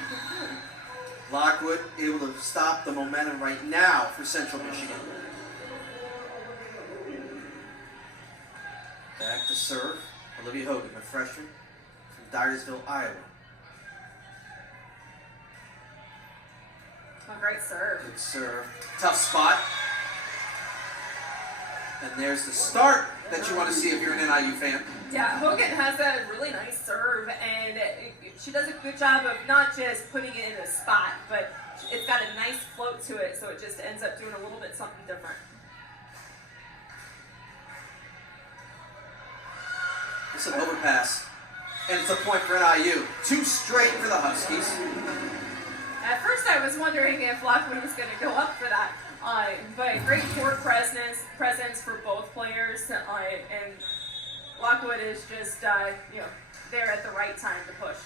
Lockwood able to stop the momentum right now for Central Michigan. Back to serve, Olivia Hogan, a freshman from Dyersville, Iowa. A great serve. Good serve. Tough spot. And there's the start that you want to see if you're an NIU fan. Yeah, Hogan has a really nice serve, and she does a good job of not just putting it in a spot, but it's got a nice float to it, so it just ends up doing a little bit something different. It's an overpass, and it's a point for NIU. 2 straight for the Huskies. At first I was wondering if Lockwood was going to go up for that, but great court presence for both players, and Lockwood is just there at the right time to push.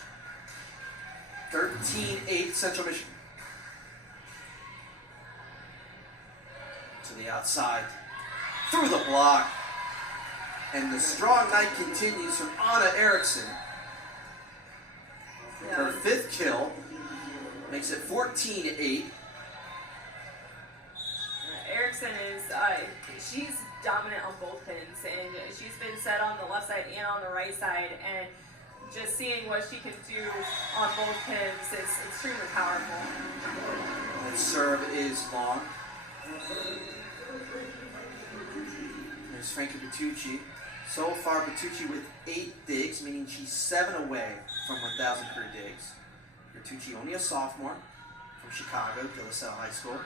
13-8 Central Michigan. To the outside, through the block, and the strong night continues from Anna Eriksson. Her 5th kill makes it 14-8. Eriksson is, she's dominant on both pins, and she's been set on the left side and on the right side, and just seeing what she can do on both pins is extremely powerful. That serve is long. There's Frankie Bertucci. So far, Bertucci with 8 digs, meaning she's 7 away from 1,000 career digs. Bertucci, only a sophomore from Chicago, De La Salle High School.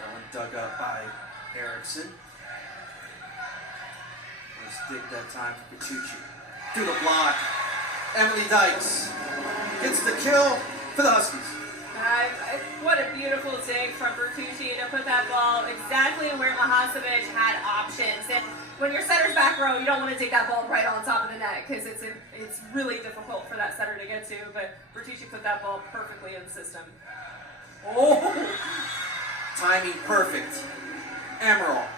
That one dug up by Eriksson. Nice dig that time for Bertucci. Through the block, Emily Dykes gets the kill for the Huskies. What a beautiful dig from Bertucci to put that ball exactly where Mahasevic had options. And when your setter's back row, you don't want to take that ball right on top of the net because it's really difficult for that setter to get to. But Bertucci put that ball perfectly in the system. Oh! Timing perfect. Ammeraal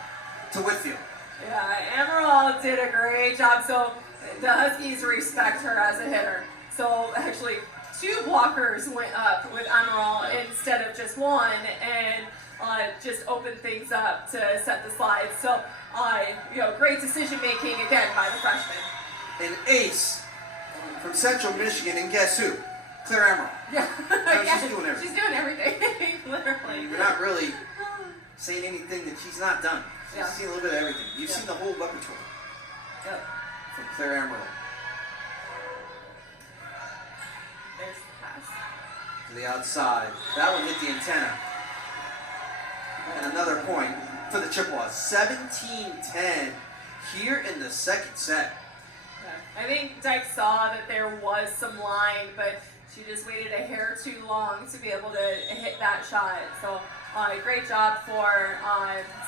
to Whitfield. Yeah, Ammeraal did a great job. So the Huskies respect her as a hitter. So actually, 2 blockers went up with Ammeraal instead of just 1, and just opened things up to set the slide. So, great decision making again by the freshman. An ace from Central Michigan, and guess who? Claire Ammeraal. Yeah, She's doing everything. She's doing everything, literally. You're not really saying anything that she's not done. She's Yeah. seen a little bit of everything. You've seen the whole repertoire Yep. from Claire Ammeraal. There's the pass. To the outside. That one hit the antenna. And another point for the Chippewas. 17-10 here in the second set. I think Dyke saw that there was some line, but she just waited a hair too long to be able to hit that shot. So great job for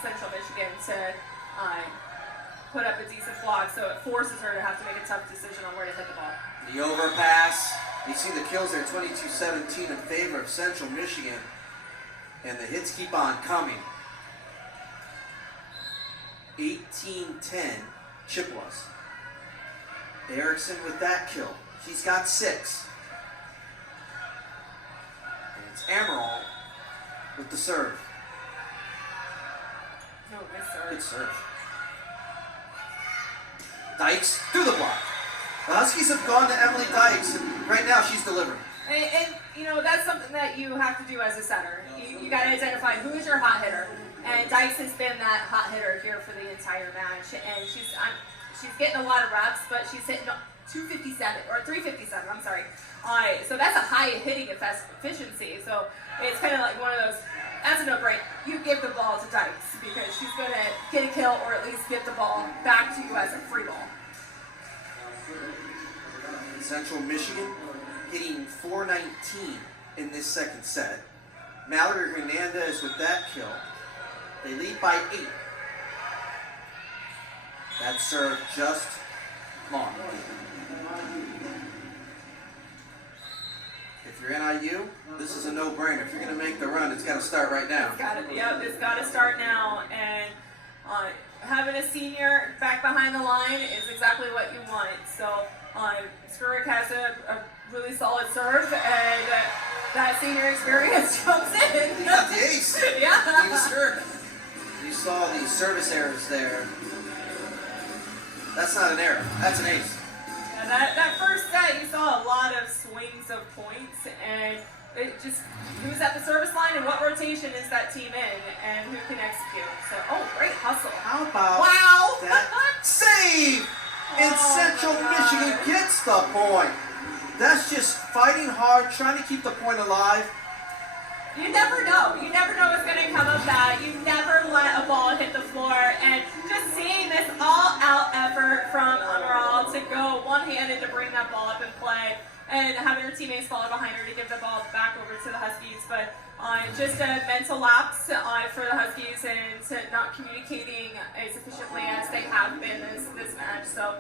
Central Michigan to put up a decent block, so it forces her to have to make a tough decision on where to hit the ball. The overpass. You see the kills there, 22-17 in favor of Central Michigan. And the hits keep on coming. 18-10 Chippewas. Erickson with that kill. She's got 6. And it's Ammeraal with the serve. No, nice serve. Good serve. Dykes through the block. The Huskies have gone to Emily Dykes, and right now she's delivering. And that's something that you have to do as a setter. You got to identify who is your hot hitter. And Dykes has been that hot hitter here for the entire match. And she's getting a lot of reps, but she's hitting 257 or 357. I'm sorry. So that's a high hitting efficiency. So it's kind of like one of those. That's a no-brainer. You give the ball to Dykes because she's going to get a kill or at least get the ball back to you as a free ball. Central Michigan hitting 419 in this second set. Mallory Hernandez with that kill. They lead by 8. That serve just long. If you're NIU, this is a no-brainer. If you're going to make the run, it's got to start right now. It's got to start now. And having a senior back behind the line is exactly what you want. So Skirrick has a really solid serve, and that senior experience comes in. He got the ace. Yeah. He was Skirrick. You saw the service errors there. That's not an error. That's an ace. Yeah, that first set, you saw a lot of swings of points, and it just who's at the service line and what rotation is that team in, and who can execute. So, great hustle. How about that save? And Central Michigan gets the point. That's just fighting hard, trying to keep the point alive. You never know. You never know what's going to come of that. You never let a ball hit the floor. And just seeing this all-out effort from Ammeraal to go one-handed to bring that ball up and play, and having her teammates follow behind her to give the ball back over to the Huskies. But just a mental lapse for the Huskies and to not communicating as efficiently as they have been this match. So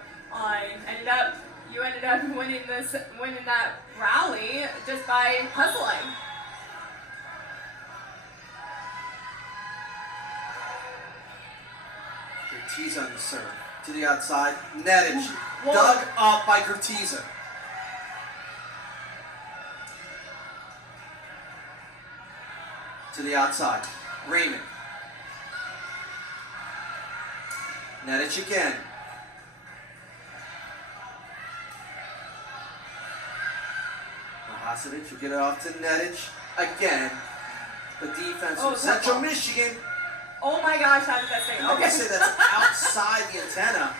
you ended up winning that rally just by hustling. Gertiza on the serve. To the outside. Nettage. Whoa. Dug up by Gertiza. To the outside. Raymond. Nettage again. Mahasevich will get it off to Nettage. Again. The defense from Central Michigan. Oh my gosh, how did that stay? I'm going to say that's outside the antenna.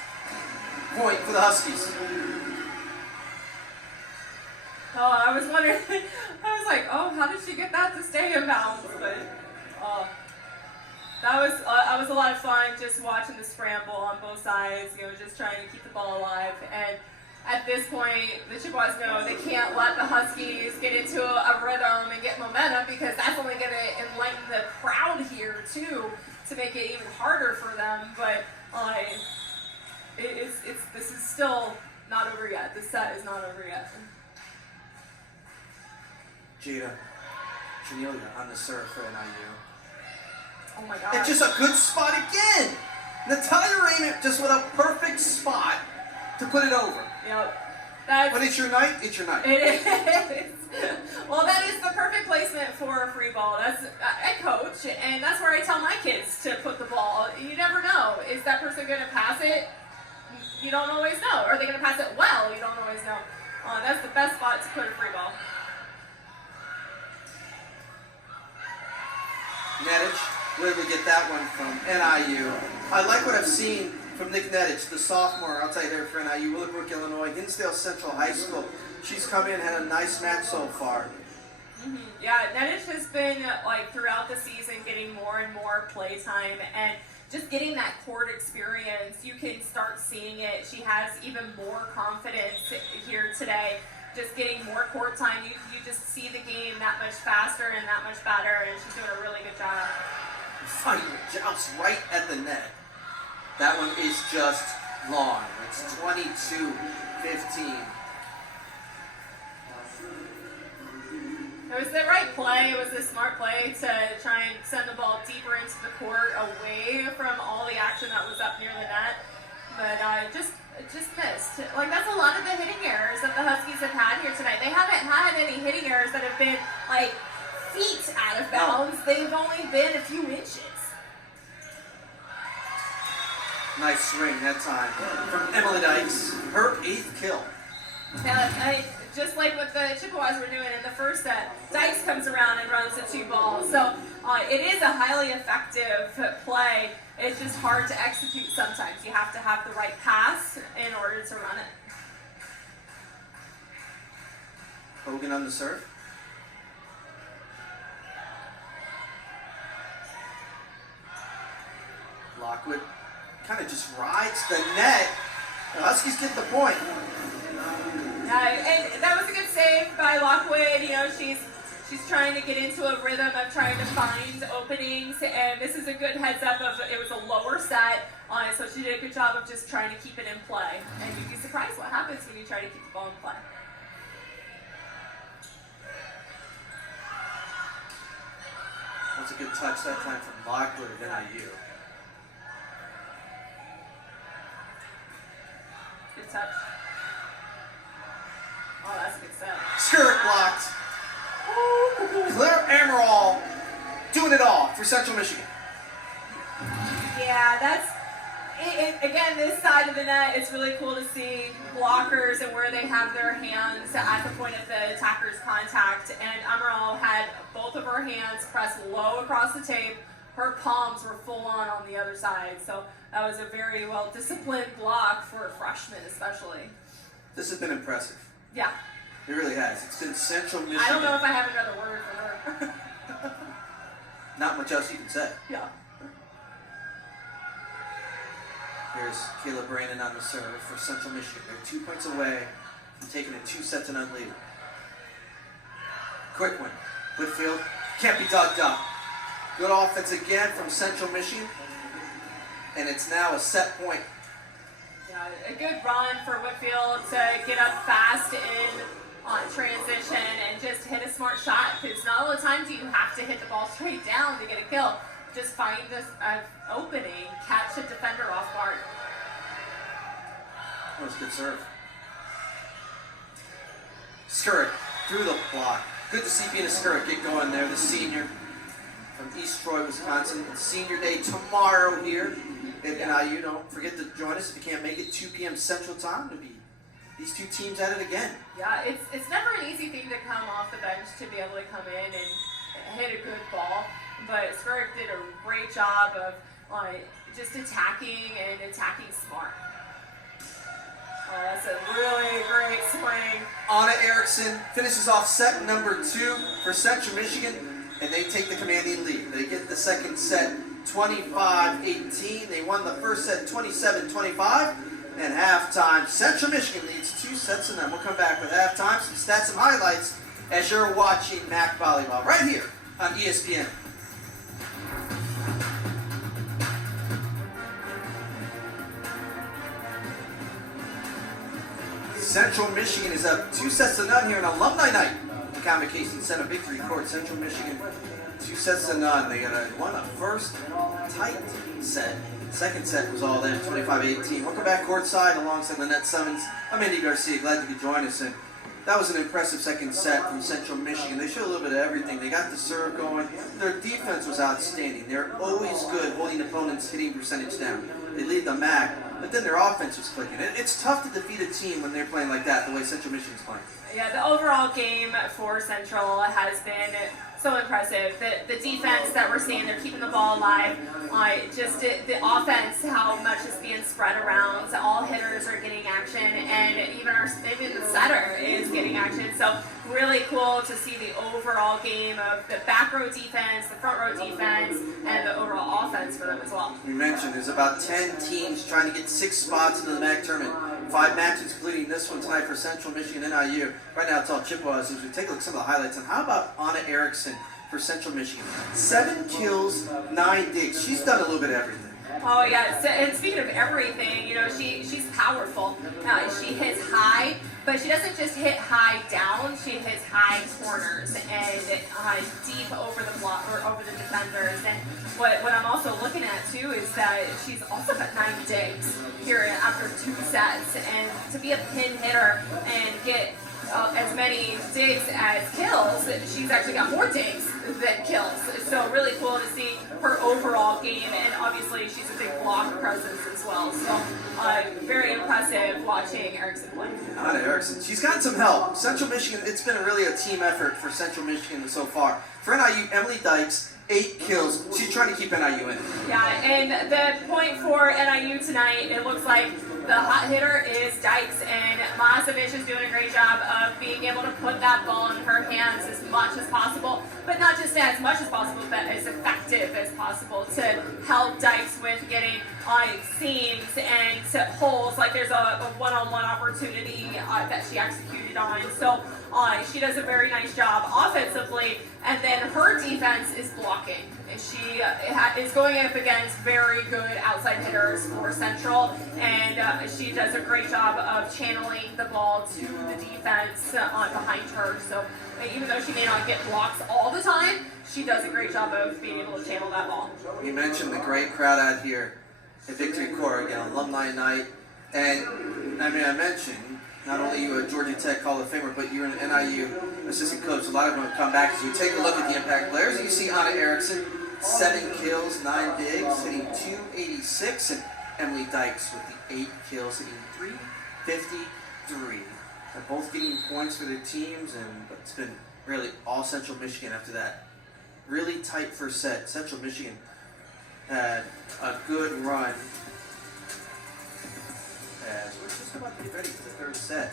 Point for the Huskies. I was wondering, I was like, how did she get that to stay in bounds? But that was a lot of fun just watching the scramble on both sides, just trying to keep the ball alive. And at this point, the Chippewas know they can't let the Huskies get into a rhythm and get momentum because that's only going to enlighten the crowd here too to make it even harder for them. But this is still not over yet. The set is not over yet. Jada Janelia on the serve for NIU. Oh my God. And just a good spot again. Natalia Raymond just with a perfect spot to put it over. When it's your night, it's your night. It is. Well, that is the perfect placement for a free ball. I coach, and that's where I tell my kids to put the ball. You never know. Is that person going to pass it? You don't always know. Are they going to pass it well? You don't always know. That's the best spot to put a free ball. Nedich, where did we get that one from? NIU. I like what I've seen from Nick Nedich, the sophomore outside there for NIU, Willowbrook, Illinois, Hinsdale Central High School. She's come in, had a nice match so far. Yeah, Nedich has been, throughout the season, getting more and more play time, and just getting that court experience. You can start seeing it. She has even more confidence here today. Just getting more court time. You just see the game that much faster and that much better, and she's doing a really good job. Fighting jumps right at the net. That one is just long. It's 22-15. It was the right play. It was a smart play to try and send the ball deeper into the court, away from all the action that was up near the net. But just missed. That's a lot of the hitting errors that the Huskies have had here tonight. They haven't had any hitting errors that have been feet out of bounds. They've only been a few inches. Nice swing that time from Emily Dykes. Her 8th kill. Yeah, just like what the Chippewas were doing in the first set, Dykes comes around and runs the 2 balls. So it is a highly effective play. It's just hard to execute sometimes. You have to have the right pass in order to run it. Hogan on the serve. Lockwood kind of just rides the net. The Huskies get the point. And that was a good save by Lockwood. She's trying to get into a rhythm of trying to find openings, and this is a good heads up of it was a lower set, so she did a good job of just trying to keep it in play. And you'd be surprised what happens when you try to keep the ball in play. That's a good touch that time from Lockwood at NIU. Good touch. Oh, that's a good set. Skirt blocked. Iverson-Ammeraal doing it all for Central Michigan. Yeah, that's it. Again, this side of the net, it's really cool to see blockers and where they have their hands at the point of the attacker's contact. And Ammeraal had both of her hands pressed low across the tape. Her palms were full on the other side. So that was a very well-disciplined block for a freshman especially. This has been impressive. Yeah. It really has. It's been Central Michigan. I don't know if I have another word for her. Not much else you can say. Yeah. Here's Kayla Brandon on the serve for Central Michigan. They're 2 points away from taking a 2-0 lead. Quick one. Whitfield can't be dug up. Good offense again from Central Michigan. And it's now a set point. Yeah, a good run for Whitfield to get up fast in on transition and just hit a smart shot, because not all the time do you have to hit the ball straight down to get a kill. Just find this opening, catch a defender off guard. That was a good serve. Skirt through the block. Good to see Bina Skirt get going there, the senior from East Troy, Wisconsin. It's senior day tomorrow here at NIU. Don't forget to join us if you can't make it, 2 p.m. Central Time. It'll be these two teams at it again. Yeah, it's never an easy thing to come off the bench to be able to come in and hit a good ball. But Skirt did a great job of just attacking and attacking smart. Oh, that's a really great swing. Anna Erickson finishes off set number 2 for Central Michigan, and they take the commanding lead. They get the second set 25-18. They won the first set 27-25. And halftime, Central Michigan leads 2-0. We'll come back with halftime, some stats, some highlights as you're watching MAC Volleyball right here on ESPN. Central Michigan is up 2-0 here on Alumni Night. The Convocation Center victory court. Central Michigan 2-0. They won a first tight set Second set was all them, 25-18. Welcome back courtside alongside Lynette Summons. I'm Andy Garcia, glad you could join us. And that was an impressive second set from Central Michigan. They showed a little bit of everything. They got the serve going. Their defense was outstanding. They're always good holding opponents' hitting percentage down. They lead the MAC, but then their offense was clicking. It's tough to defeat a team when they're playing like that, the way Central Michigan's playing. Yeah, the overall game for Central has been so impressive. The defense that we're seeing, they're keeping the ball alive. Just the offense, how much is being spread around. All hitters are getting action, and even the setter is getting action. So really cool to see the overall game of the back row defense, the front row defense, and the overall offense for them as well. You mentioned there's about 10 teams trying to get 6 spots into the MAC tournament. 5 matches, including this one tonight for Central Michigan NIU. Right now it's all Chippewas. As we take a look at some of the highlights, and how about Anna Erickson for Central Michigan? 7 kills, 9 digs. She's done a little bit of everything. Oh yeah, and speaking of everything, you know, she's powerful. She hits high, but she doesn't just hit high down. She hits high corners and deep over the block or over the defenders. And what I'm also looking at too is that she's also got 9 digs here after 2 sets. And to be a pin hitter and get as many digs as kills, she's actually got more digs than kills. So really cool to see her overall game, and obviously she's a big block presence as well. So very impressive watching Erickson play. Anna Erickson, she's gotten some help. Central Michigan, it's been really a team effort for Central Michigan so far. For NIU, Emily Dykes, 8 kills. She's trying to keep NIU in. Yeah, and the point for NIU tonight, it looks like the hot hitter is Dykes, and Mazovic is doing a great job of being able to put that ball in her hands as much as possible, but not just as much as possible, but as effective as possible to help Dykes with getting seams and holes. Like there's a one-on-one opportunity that she executed on. So she does a very nice job offensively, and then her defense is blocking. She is going up against very good outside hitters for Central, and she does a great job of channeling the ball to the defense behind her. So even though she may not get blocks all the time, she does a great job of being able to channel that ball. You mentioned the great crowd out here at Victory Court, again, alumni night. And I mean, I mentioned not only you a Georgia Tech Hall of Famer, but you're an NIU assistant coach. A lot of them have come back as we take a look at the impact players. And you see Anna Erickson, 7 kills, 9 digs, hitting .286, and Emily Dykes with the 8 kills, hitting .353. They're both getting points for their teams, and it's been really all Central Michigan after that. Really tight first set. Central Michigan had a good run as we're just about to get ready for the third set.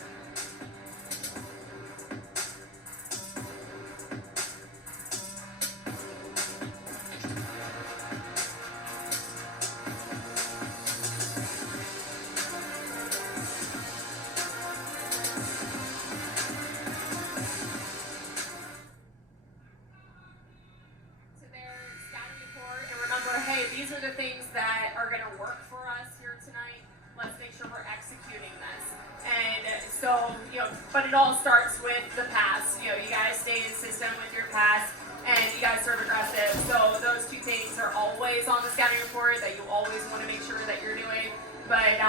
These are the things that are going to work for us here tonight. Let's make sure we're executing this. And so, you know, but it all starts with the pass. You know, you guys stay in system with your pass, and you guys serve aggressive. So those 2 things are always on the scouting report that you always want to make sure that you're doing. But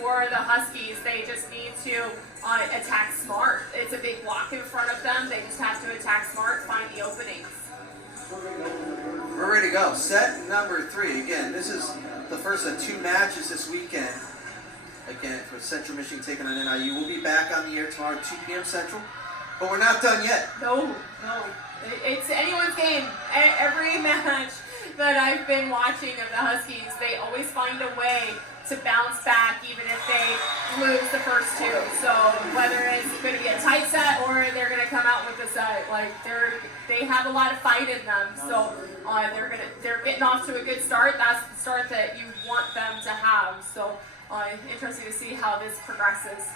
for the Huskies, they just need to attack smart. It's a big block in front of them. They just have to attack smart, find the openings. We're ready to go. Set number 3. Again, this is the first of 2 matches this weekend. Again, for Central Michigan taking on NIU. We'll be back on the air tomorrow at 2 p.m. Central. But we're not done yet. No. It's anyone's game. Every match that I've been watching of the Huskies, they always find a way to bounce back even if they lose the first 2. So whether it's going to be a tight set or they're going to come out with a set, like they have a lot of fight in them. So they're getting off to a good start. That's the start that you want them to have. So interesting to see how this progresses.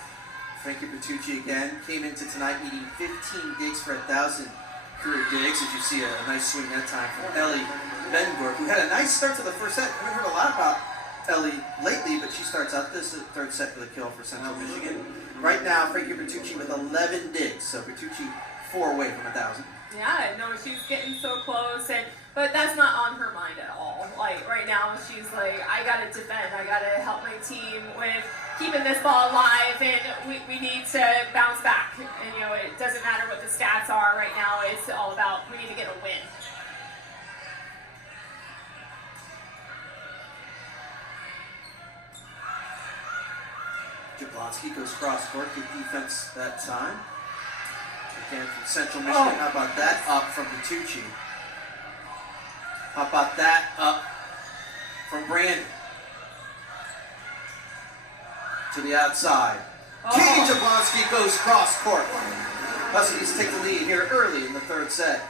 Frankie Bertucci again came into tonight eating 15 digs for 1,000 career digs. As you see a nice swing that time from Ellie Bengor, who had a nice start to the first set. I haven't heard a lot about Ellie lately, but she starts out this is the third set for the kill for Central Michigan. Right now, Frankie Bertucci with 11 digs, so Bertucci 4 away from 1,000. Yeah, no, she's getting so close, and But that's not on her mind at all. Like right now, she's like, I gotta defend. I gotta help my team with keeping this ball alive, and we need to bounce back. And you know, it doesn't matter what the stats are right now. It's all about we need to get a win. Jablonski goes cross court, good defense that time. Again from Central Michigan, how about that? Up from Bertucci. How about that? Up from Brandon. To the outside. Katie Jablonski goes cross court. Huskies take the lead here early in the third set.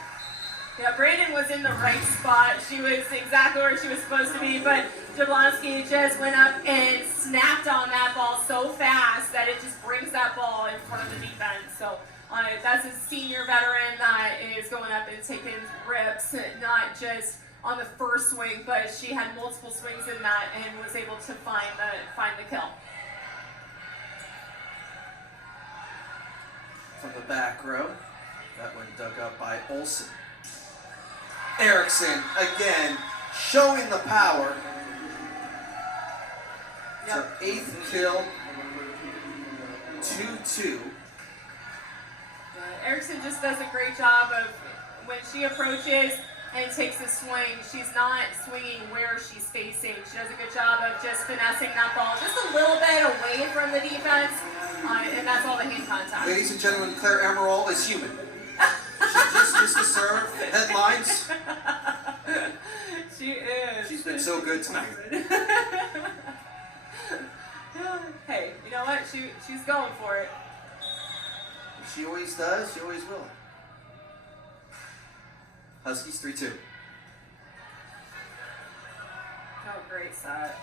Yeah, Brandon was in the right spot. She was exactly where she was supposed to be, but Jablonski just went up and snapped on that ball so fast that it just brings that ball in front of the defense. So that's a senior veteran that is going up and taking rips, not just on the first swing, but she had multiple swings in that and was able to find the kill. From the back row, that one dug up by Olsen. Erickson again showing the power. It's her 8th kill, 2-2. Erickson just does a great job of when she approaches and takes a swing, she's not swinging where she's facing. She does a good job of just finessing that ball just a little bit away from the defense, and that's all the hand contact. Ladies and gentlemen, Iverson-Ammeraal is human. She just missed the serve. Headlines. She is. She's been so good tonight. Hey, you know what? She's going for it. She always does. She always will. Huskies 3-2. Oh, great set.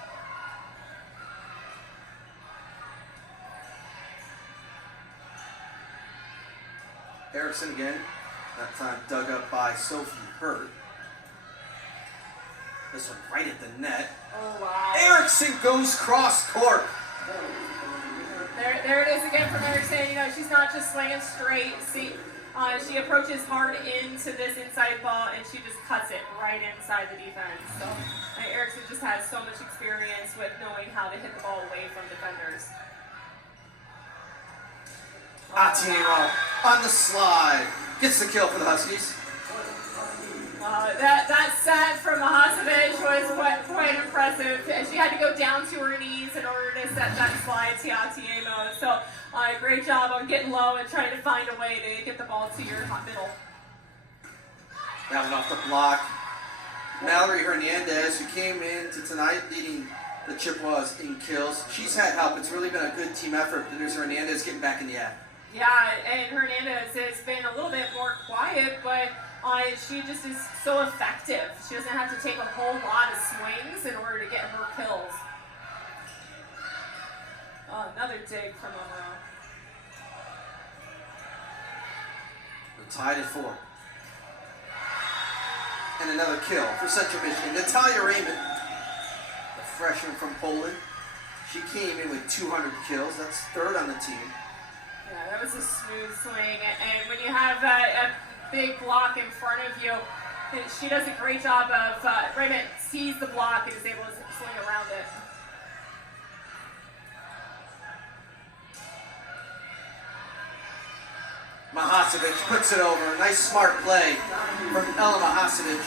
Erickson again. That time dug up by Sophie Hurt. This one right at the net. Oh, wow. Erickson goes cross court. There it is again from Iverson. You know, she's not just swinging straight. See, she approaches hard into this inside ball, and she just cuts it right inside the defense. So Erickson just has so much experience with knowing how to hit the ball away from defenders. Atieno on the slide. Gets the kill for the Huskies. That set from Mahasevich was quite impressive. She had to go down to her knees in order to set that slide to Atieno. So great job on getting low and trying to find a way to get the ball to your middle. That one off the block. Mallory Hernandez, who came into tonight leading the Chippewas in kills. She's had help. It's really been a good team effort. There's Hernandez getting back in the act. Yeah, and Hernandez has been a little bit more quiet, but she just is so effective. She doesn't have to take a whole lot of swings in order to get her kills. Another dig from Ammeraal. We're tied at 4. And another kill for Central Michigan. Natalia Raymond, the freshman from Poland. She came in with 200 kills. That's 3rd on the team. Yeah, that was a smooth swing. And when you have a big block in front of you, she does a great job of, Raymond sees the block and is able to swing around it. Mahasevich puts it over. Nice smart play from Ella Mahasevich.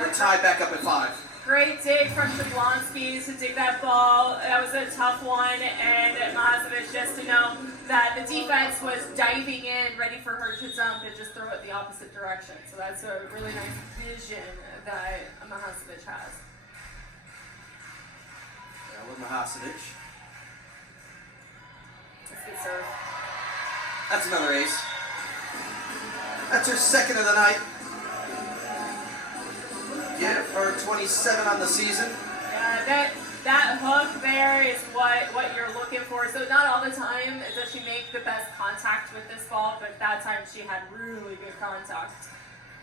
We're tied back up at 5. Great dig from Jablonski to dig that ball. That was a tough one, and Mahasevich just to know that the defense was diving in, ready for her to jump and just throw it the opposite direction. So that's a really nice vision that Mahasevich has. Ella Mahasevich. That's good serve. That's another ace. That's her 2nd of the night. Give her 27 on the season. Yeah, that hook there is what you're looking for. So not all the time does she make the best contact with this ball, but that time she had really good contact.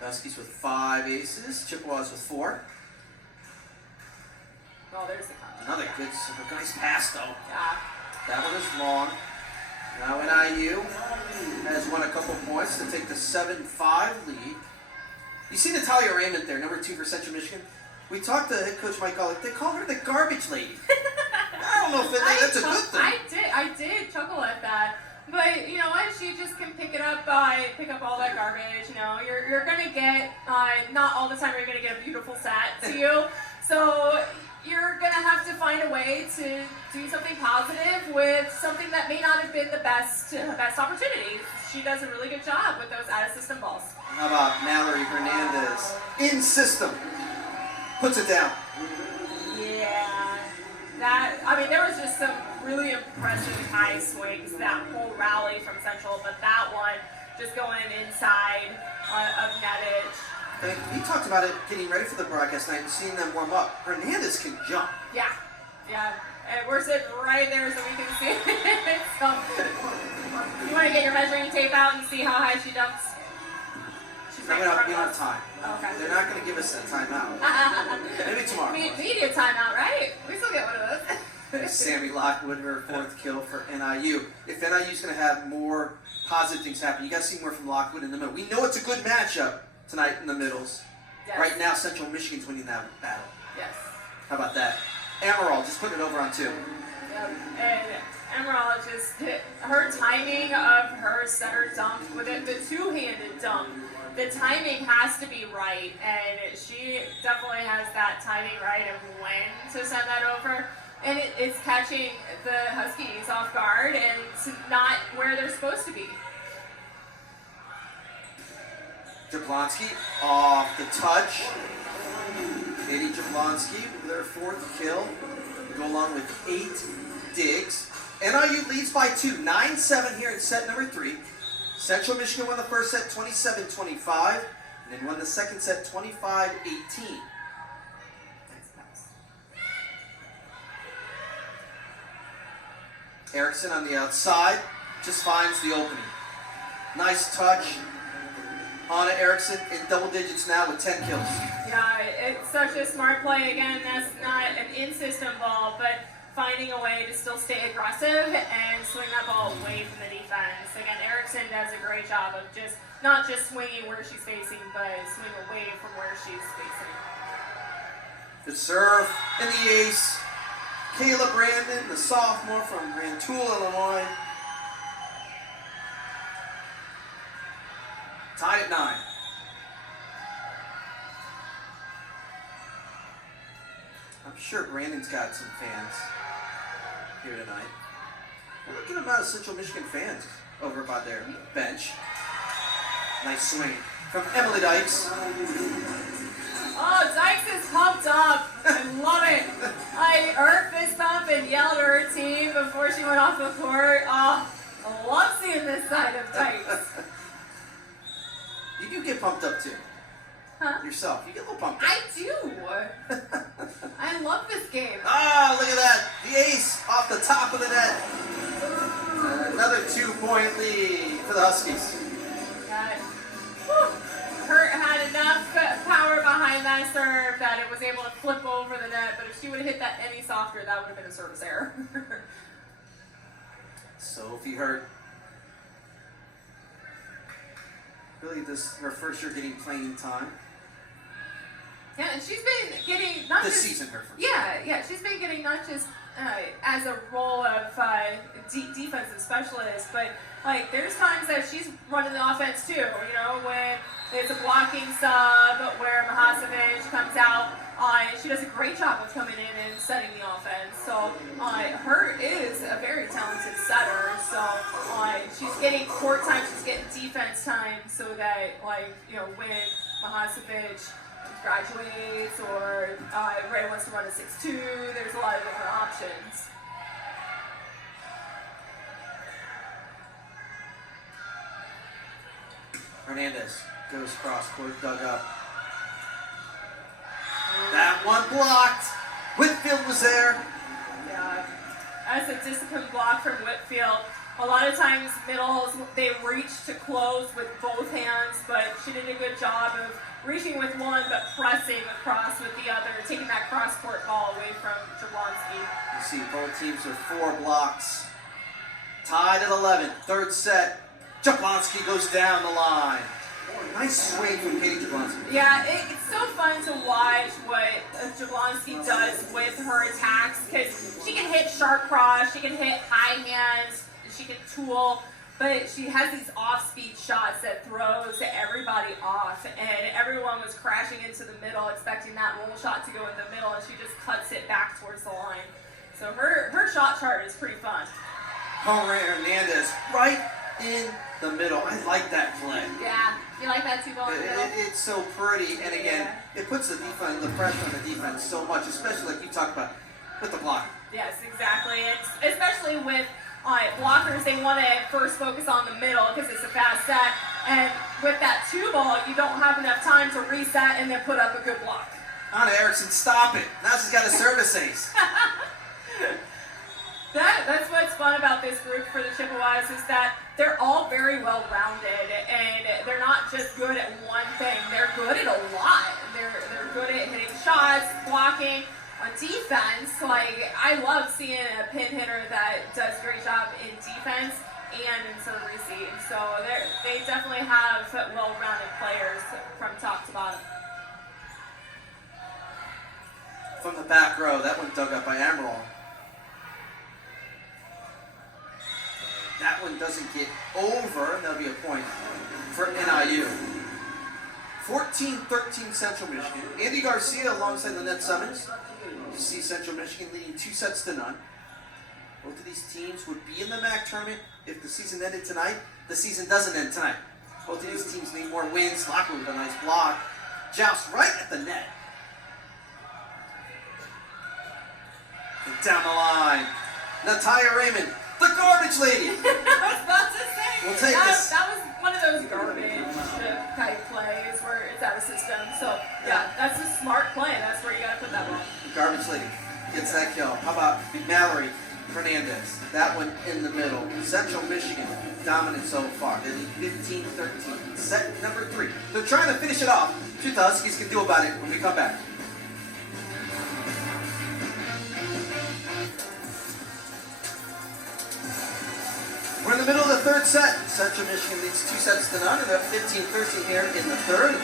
Huskies with 5 aces. Chippewas with 4. Oh, there's the contact. Another good, nice pass though. Yeah. That one is long. Now NIU has won a couple points to take the 7-5 lead. You see Natalia Raymond there, number 2 for Central Michigan? We talked to head coach Mike Golick. They call her the garbage lady. I don't know if that's a good thing. I did chuckle at that. But you know what? She just can pick up all that garbage. You know, you're gonna get not all the time you're gonna get a beautiful set to you. So you're gonna have to find a way to do something positive with something that may not have been the best opportunity. She does a really good job with those out of system balls. How about Mallory Hernandez in system? Puts it down. Yeah. There was just some really impressive high swings that whole rally from Central, but that one just going inside of nettage. And we talked about it getting ready for the broadcast night and seeing them warm up. Hernandez can jump. Yeah. And we're sitting right there so we can see it. So, you want to get your measuring tape out and see how high she jumps? She's right in front of us. Time. Okay. They're not going to give us that timeout. Maybe tomorrow. Media timeout, right? We still get one of those. Sammy Lockwood, her 4th kill for NIU. If NIU's going to have more positive things happen, you got to see more from Lockwood in the middle. We know it's a good matchup tonight in the middles. Yes. Right now, Central Michigan's winning that battle. Yes. How about that? Ammeraal just putting it over on 2. Yep. And Ammeraal just her timing of her center dunk with it, the two-handed dunk. The timing has to be right, and she definitely has that timing right of when to send that over. And it's catching the Huskies off guard and not where they're supposed to be. Jablonski off the touch. Katie Jablonski with their 4th kill. We go along with 8 digs. NIU leads by 2, 9-7 here in set number 3. Central Michigan won the first set 27-25, and then won the second set 25-18. Erickson on the outside just finds the opening. Nice touch. Anna Erickson in double digits now with 10 kills. Yeah, it's such a smart play. Again, that's not an in-system ball, but finding a way to still stay aggressive and swing that ball away from the defense. Again, Erickson does a great job of not just swinging where she's facing, but swing away from where she's facing. Good serve and the ace. Kayla Brandon, the sophomore from Rantoul, Illinois. Tied at 9. I'm sure Brandon's got some fans here tonight. We're looking at amount of Central Michigan fans over by their bench. Nice swing from Emily Dykes. Oh, Dykes is pumped up. I love it. I heard fist bump and yelled at her team before she went off the court. Oh, I love seeing this side of Dykes. You do get pumped up too. Huh? Yourself. You get a little pumped up. I do. I love this game. Ah, look at that. The ace off the top of the net. Another 2-point lead for the Huskies. Kurt had enough power behind that serve that it was able to flip over the net, but if she would have hit that any softer, that would have been a service error. Sophie Hurt. Really, this her first year getting playing time. Yeah, and she's been getting not this just season her first. Yeah, she's been getting not just as a role of defensive specialist, but like there's times that she's running the offense too. You know, when it's a blocking sub where Mahasevich comes out, she does a great job of coming in and setting the offense. So her is a very talented setter. So she's getting court time, she's getting defense time, so that when Mahasevich graduates or Ray wants to run a 6-2, there's a lot of different options. Hernandez goes cross court, dug up. That one blocked. Whitfield was there. Yeah, that's a disciplined block from Whitfield. A lot of times middles, they reach to close with both hands, but she did a good job of reaching with one, but pressing across with the other, taking that cross-court ball away from Jablonski. You see both teams with 4 blocks. Tied at 11, third set. Jablonski goes down the line. Nice swing from Katie Jablonski. Yeah, it's so fun to watch what Jablonski does with her attacks because she can hit sharp cross, she can hit high hands, she can tool, but she has these off-speed shots that throws everybody off, and everyone was crashing into the middle expecting that roll shot to go in the middle, and she just cuts it back towards the line. So her shot chart is pretty fun. Hernandez right in the middle. I like that play. Yeah, you like that too, ball in the middle? It's so pretty, and again, it puts the defense, the pressure on the defense so much, especially like you talked about with the block. Yes, exactly. It's especially with blockers, they want to first focus on the middle because it's a fast set, and with that two ball, you don't have enough time to reset and then put up a good block. Anna Erickson, stop it! Now she's got a service ace. That's what's fun about this group for the Chippewas is that they're all very well rounded and they're not just good at one thing. They're good at a lot. They're good at hitting shots, blocking. On defense, like I love seeing a pin hitter that does a great job in defense and in serve receive. So they definitely have well-rounded players from top to bottom. From the back row, that one dug up by Ammeraal. That one doesn't get over, and that'll be a point for NIU. 14-13 Central Michigan. Andy Garcia alongside Lynette Summons. You see Central Michigan leading 2-0. Both of these teams would be in the MAC tournament if the season ended tonight. The season doesn't end tonight. Both of these teams need more wins. Locker with a nice block. Joust right at the net. And down the line. Natalia Raymond, the garbage lady. I was about to say. We'll take this. That was one of those garbage type plays where it's out of system. So yeah, that's a smart play. That's where you got to put that ball. The garbage lady gets that kill. How about Mallory Hernandez? That one in the middle. Central Michigan dominant so far. They lead 15-13. Set number 3. They're trying to finish it off. See what the Huskies can do about it when we come back. We're in the middle of the third set. Central Michigan leads 2-0, and they're 15-13 here in the third.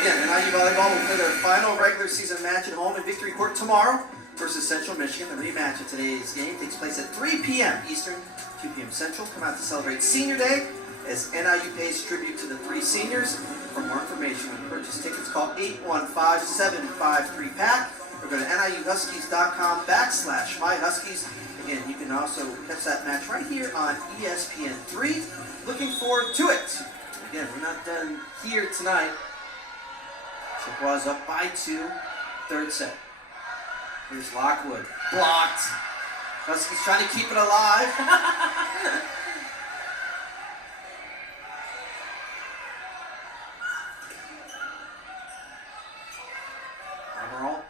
Again, NIU Volleyball will play their final regular season match at home in Victory Court tomorrow versus Central Michigan. The rematch of today's game takes place at 3 p.m. Eastern, 2 p.m. Central. Come out to celebrate Senior Day as NIU pays tribute to the 3 seniors. For more information on purchase tickets, call 815-753-PACK or go to niuhuskies.com/MyHuskies. Again, you can also catch that match right here on ESPN3. Looking forward to it. Again, we're not done here tonight. Chippewas up by 2, third set. Here's Lockwood, blocked. Huskies trying to keep it alive. Ammeraal,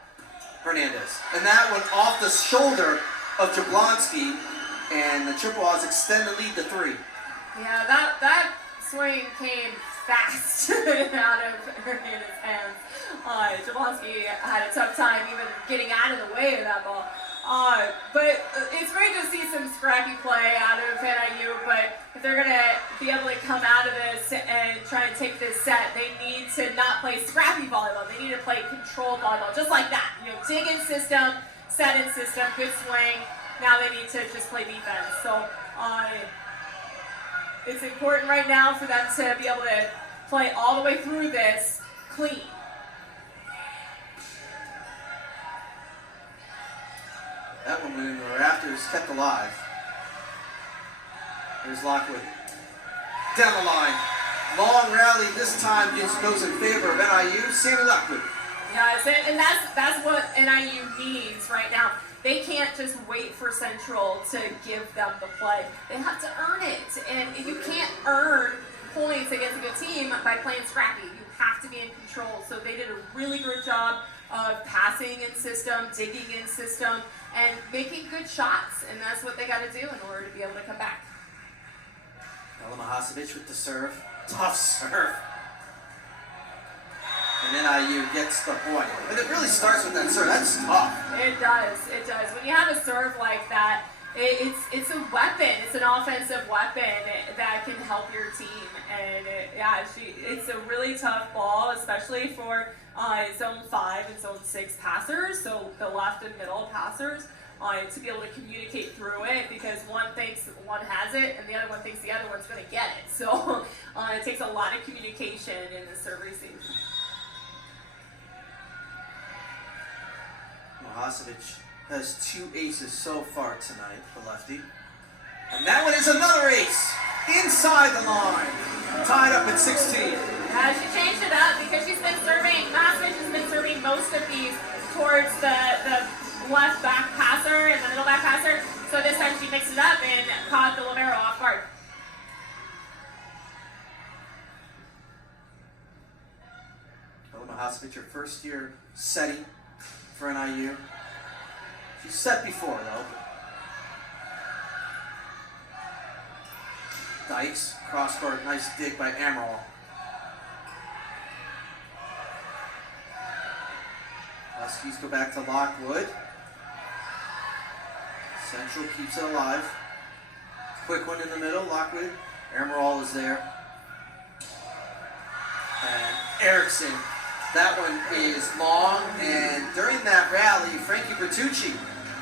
Hernandez. And that one off the shoulder of Jablonski, and the Chippewas extend the lead to 3. Yeah, that swing came fast out of Hernandez's hands. Jablonski had a tough time even getting out of the way of that ball. But it's great to see some scrappy play out of NIU, but if they're going to be able to come out of this and try and take this set, they need to not play scrappy volleyball. They need to play controlled volleyball, just like that. Dig in system, set in system, good swing. Now they need to just play defense. So it's important right now for them to be able to play all the way through this clean. That one went in the rafters, kept alive. Here's Lockwood. Down the line. Long rally this time goes in favor of NIU. Sammy Lockwood. Yes, and that's what NIU needs right now. They can't just wait for Central to give them the play. They have to earn it. And you can't earn points against a good team by playing scrappy. You have to be in control. So they did a really good job of passing in system, digging in system, and making good shots. And that's what they got to do in order to be able to come back. Ella Mahasevich with the serve. Tough serve. And NIU gets the point. But it really starts with that serve. That's tough. It does. It does. When you have a serve like that, it's a weapon. It's an offensive weapon that can help your team. And it's a really tough ball, especially for zone 5 and zone 6 passers, so the left and middle passers, to be able to communicate through it, because one thinks one has it and the other one thinks the other one's going to get it. So it takes a lot of communication in the serve receive. Mohacevic has 2 aces so far tonight, the lefty. And that one is another ace inside the line, tied up at 16. She changed it up because she's been serving, Mohacevic has been serving most of these towards the left back passer and the middle back passer. So this time she mixed it up and caught the libero off guard. Mohacevic, her first year setting for NIU. She's set before though. Dykes, cross court, nice dig by Ammeraal. Huskies go back to Lockwood. Central keeps it alive. Quick one in the middle, Lockwood. Ammeraal is there. And Erickson. That one is long, and during that rally, Frankie Bertucci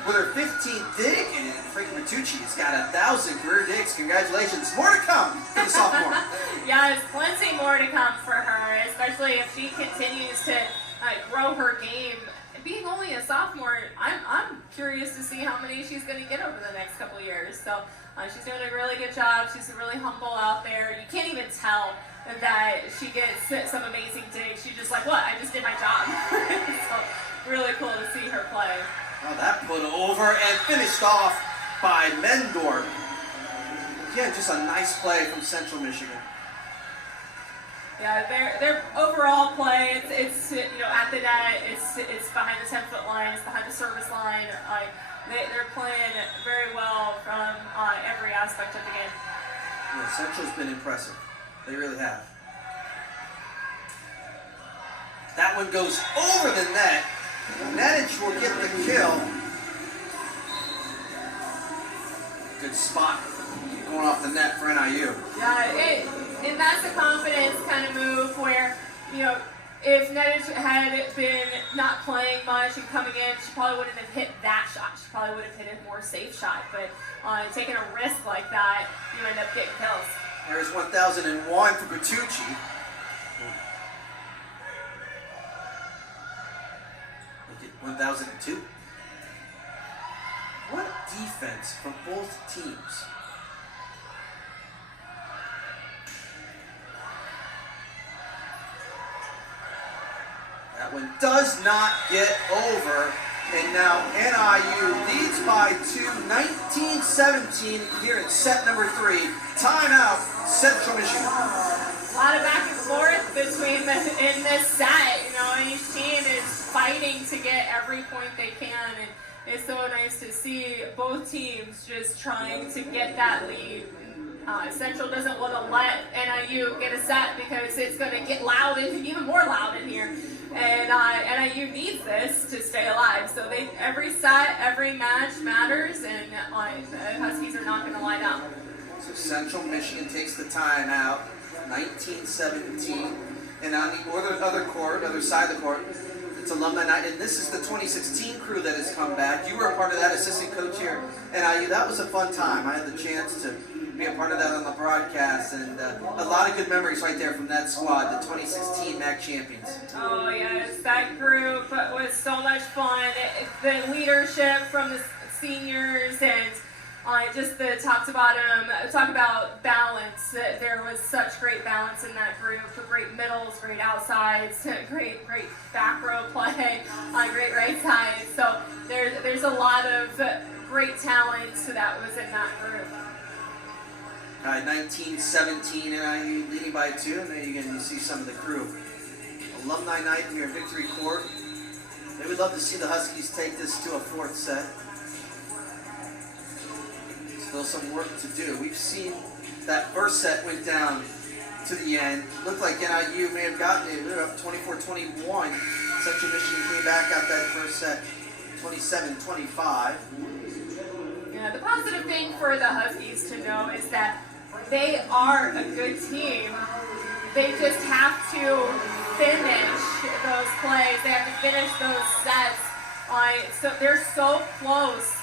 with her 15th dig, and Frankie Bertucci has got 1,000 career digs. Congratulations. More to come for the sophomore. Yeah, there's plenty more to come for her, especially if she continues to grow her game. Being only a sophomore, I'm curious to see how many she's going to get over the next couple of years. So she's doing a really good job. She's really humble out there. You can't even tell that she gets some amazing digs. She's just like, what? I just did my job. So really cool to see her play. Oh, that put over and finished off by Mendorf. Again, just a nice play from Central Michigan. Yeah, their overall play, it's at the net, it's behind the 10-foot line, it's behind the service line. They're playing very well from every aspect of the game. Yeah, Central's been impressive. They really have. That one goes over the net. Netich will get the kill. Good spot going off the net for NIU. Yeah, and that's a confidence kind of move where, if Netich had been not playing much and coming in, she probably wouldn't have hit that shot. She probably would have hit a more safe shot. But taking a risk like that, you end up getting kills. There's 1,001 for Bertucci. Look at 1,002. What defense from both teams. That one does not get over. And now NIU leads by 2, 19-17 here in set number 3. Timeout, Central Michigan. A lot of back and forth in this set. Each team is fighting to get every point they can, and it's so nice to see both teams just trying to get that lead. Central doesn't want to let NIU get a set because it's going to get loud and even more loud in here. And NIU needs this to stay alive. So every set, every match matters, and the Huskies are not going to lie down. So Central Michigan takes the timeout, 19-17. And on the other side of the court, it's alumni night. And this is the 2016 crew that has come back. You were a part of that, assistant coach here at NIU. That was a fun time. I had the chance to be a part of that on the broadcast, and a lot of good memories right there from that squad, the 2016 MAC champions. Oh yes, that group was so much fun. The leadership from the seniors and just the top to bottom, talk about balance. There was such great balance in that group, great middles, great outsides, great back row play, great right side. So there's a lot of great talent that was in that group. 19-17 NIU leading by 2, and there you see some of the crew. Alumni night here at Victory Court. They would love to see the Huskies take this to a 4th set. Still some work to do. We've seen that first set went down to the end. Looked like NIU may have gotten it. We were up 24-21. Central Michigan came back out that first set 27-25. Yeah, Yeah, the positive thing for the Huskies to know is that they are a good team. They just have to finish those plays. They have to finish those sets. So they're so close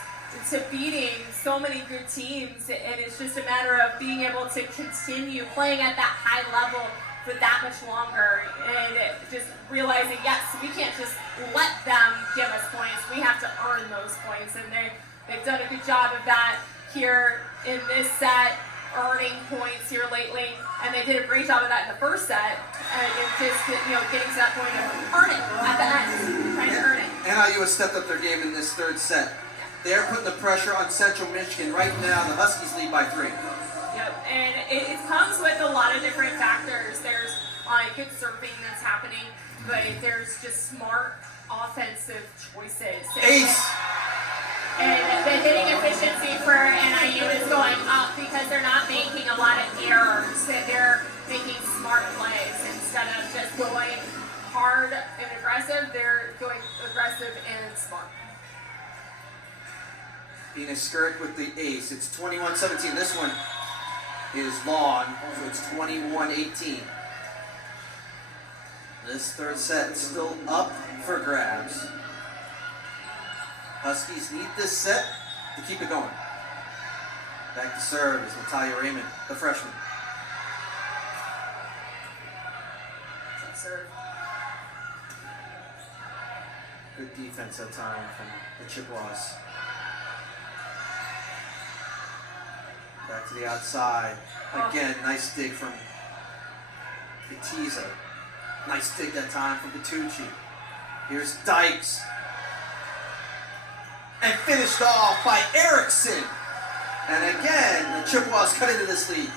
to beating so many good teams, and it's just a matter of being able to continue playing at that high level for that much longer, and just realizing, yes, we can't just let them give us points. We have to earn those points, and they've done a good job of that here in this set, earning points here lately, and they did a great job of that in the first set, and just getting to that point of earn it at the end, trying to earn it. NIU has stepped up their game in this third set. They're putting the pressure on Central Michigan. Right now, the Huskies lead by 3. Yep, and it comes with a lot of different factors. There's good serving that's happening, but there's just smart offensive choices. Ace! And the hitting efficiency for NIU is going up because they're not making a lot of errors. They're making smart plays instead of just going hard and aggressive. They're going aggressive and smart. Venus Skirk with the ace. It's 21-17. This one is long, so it's 21-18. This third set is still up for grabs. Huskies need this set to keep it going. Back to serve is Natalia Raymond, the freshman. Serve. Good defense that time from the Chippewas. Back to the outside. Again, nice dig from Batiza. Nice dig that time from Bertucci. Here's Dykes. And finished off by Erickson. And again, the Chippewas cut into this lead.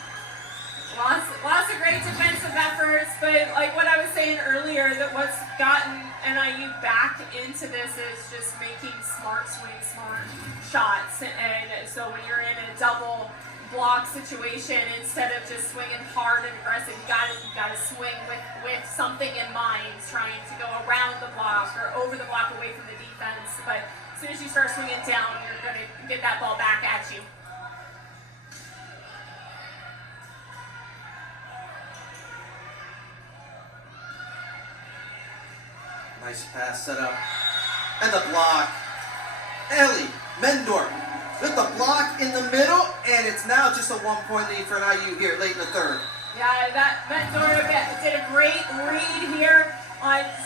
Lots of great defensive efforts, but like what I was saying earlier, that what's gotten NIU back into this is just making smart swings, smart shots. And so when you're in a double block situation, instead of just swinging hard and aggressive, you gotta swing with something in mind, trying to go around the block or over the block away from the defense. But as soon as you start swinging down, you're gonna get that ball back at you. Nice pass set up. And the block. Ellie Mendorf with the block in the middle, and it's now just a 1-point lead for NIU here late in the third. Yeah, that Mendorf did a great read here.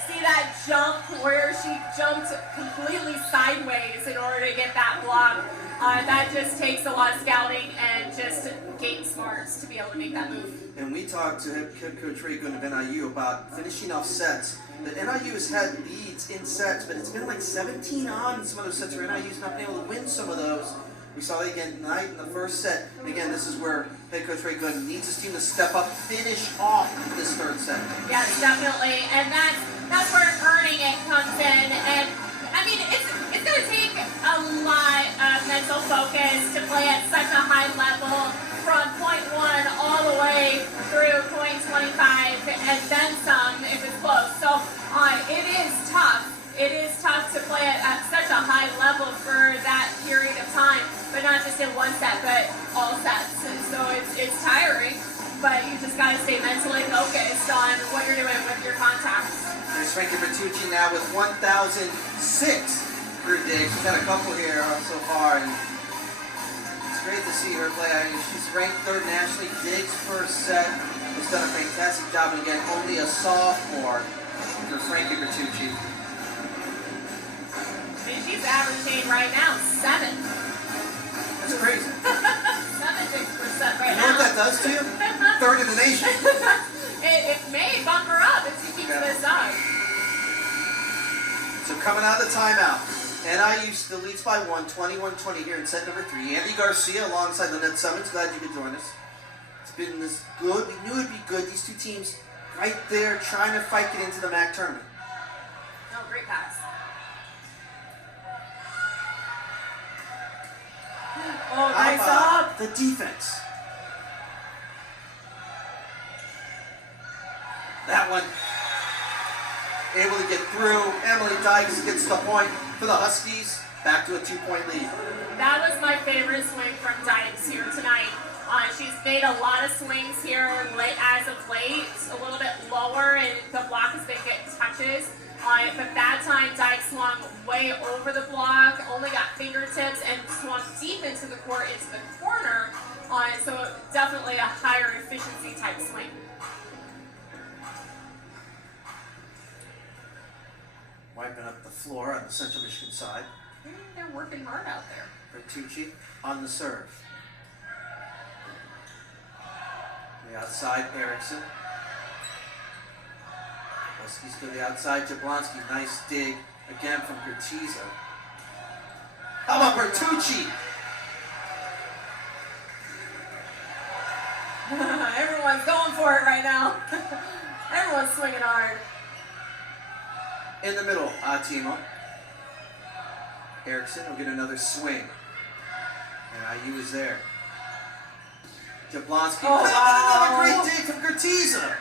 See that jump where she jumped completely sideways in order to get that block. That just takes a lot of scouting and just game smarts to be able to make that move. And we talked to head coach Ray Gunn of NIU about finishing off sets. That NIU has had leads in sets, but it's been like 17 on some of those sets where NIU's not been able to win some of those. We saw that again tonight in the first set. And again, this is where head coach Ray Gunn needs his team to step up, finish off this third set. Yes, definitely. And that's where earning it comes in. And I mean, it's going to take a lot of mental focus to play at such a high level from point 1 all the way through point 25 and then some if it's close. So it is tough. It is tough to play at such a high level for that period of time, but not just in one set, but all sets. And so it's tiring, but you just got to stay mentally focused on what you're doing with your contacts. There's Frankie Bertucci now with 1,006 per day. She's had a couple here so far, and it's great to see her play. I mean, she's ranked 3rd nationally. Digs per set has done a fantastic job, and again, only a sophomore for Frankie Bertucci. I mean, she's averaging right now 7. That's crazy. 7 digs per set right You know what that does to you? 3rd in the nation. It may bump her up if she keeps this up. So coming out of the timeout, NIU still leads by 1, 21-20 here in set number 3. Andy Garcia alongside Lynette Summons. Glad you could join us. It's been this good. We knew it'd be good. These two teams right there trying to fight it into the MAC tournament. No, great pass. Oh, nice up. The defense. That one able to get through. Emily Dykes gets the point for the Huskies. Back to a 2-point lead. That was my favorite swing from Dykes here tonight. She's made a lot of swings here as of late, a little bit lower, and the block has been getting touches. But that time, Dykes swung way over the block, only got fingertips, and swung deep into the court, into the corner. So definitely a higher efficiency type swing. Wiping up the floor on the Central Michigan side. They're working hard out there. Bertucci on the serve. The outside, Erickson. Huskies to the outside, Jablonski. Nice dig again from Gertiza. How about Bertucci? Everyone's going for it right now. Everyone's swinging hard. In the middle, Timo. Erickson will get another swing. And IU is there. Jablonski. Oh, wow. Another great dig from Gertiza.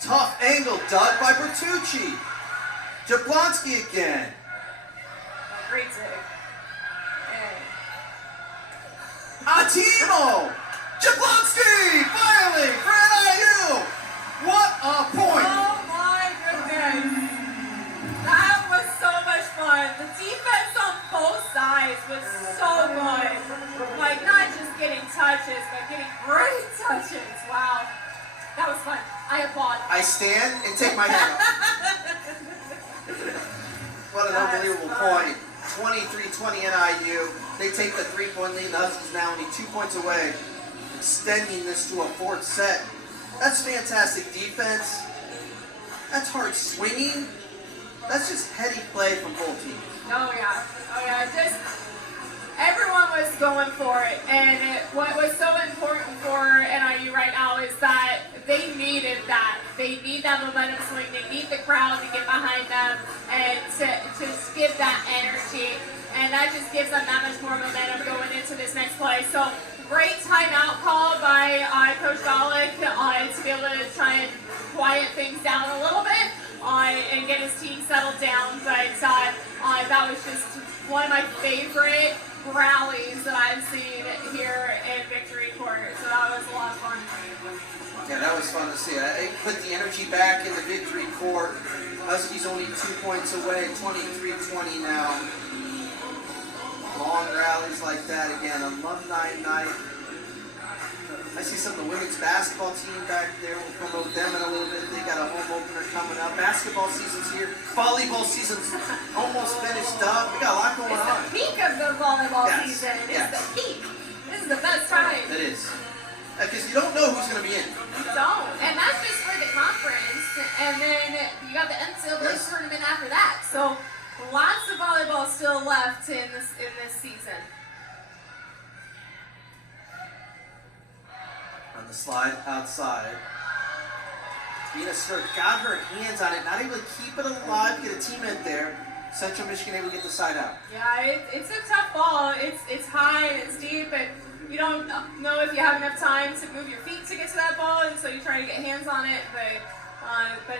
Tough angle dug by Bertucci. Jablonski again. Great dig. Timo! Jablonski! Finally! For NIU! What a point! Oh my goodness. That was so much fun. The defense on both sides was so good. Like, not just getting touches, but getting great touches. Wow. That was fun. I applaud. I stand and take my hat off. What an unbelievable point. 23-20 NIU. They take the 3-point lead. The Huskies now only 2 points away, extending this to a fourth set. That's fantastic defense. That's hard swinging. That's just heady play from both teams. Oh yeah. Oh yeah. Just everyone was going for it, and what was so important for NIU right now is that they needed that. They need that momentum swing. They need the crowd to get behind them and to give that energy. And that just gives them that much more momentum going into this next play. So great timeout call by Coach Golick to be able to try and quiet things down a little bit and get his team settled down. But that was just one of my favorite rallies that I've seen here in Victory Court. So that was a lot of fun. Yeah, that was fun to see. It put the energy back in the Victory Court. Huskies only 2 points away, 23-20 now. Long rallies like that again. Alumni night. I see some of the women's basketball team back there. We'll promote them in a little bit. They got a home opener coming up. Basketball season's here. Volleyball season's almost finished up. We got a lot going on. It's the peak of the volleyball season. It's Yes. the peak. This is the best time. It is. Because you don't know who's going to be in. You don't. And that's just for the conference. And then you got the NCAA tournament after that. So lots of volleyball still left in this season. On the slide outside. Vina Sturt got her hands on it, not able to keep it alive, get a teammate there. Central Michigan able to get the side out. Yeah, it's a tough ball. It's high and it's deep, and you don't know if you have enough time to move your feet to get to that ball, and so you try to get hands on it. But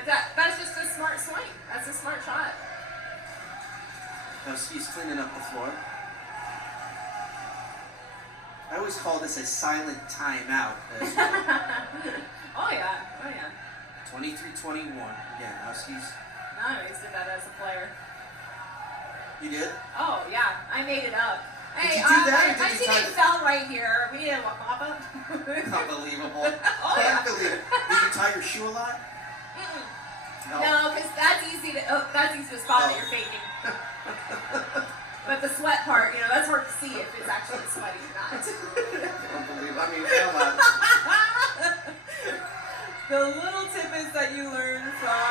that's just a smart swing. That's a smart shot. Huskies cleaning up the floor. I always call this a silent timeout as well. Oh yeah, oh yeah. 23-21. Again, Huskies. I always did that as a player. You did? Oh yeah, I made it up. Did Hey, you do that, or my did you teammate fell right here. We need a pop up. Unbelievable. Oh yeah. Unbelievable. Did you tie your shoe a lot? No, because that's easy to spot that you're faking. But the sweat part, that's hard to see if it's actually sweaty or not. Unbelievable. I mean, come on. The little tidbits that you learn from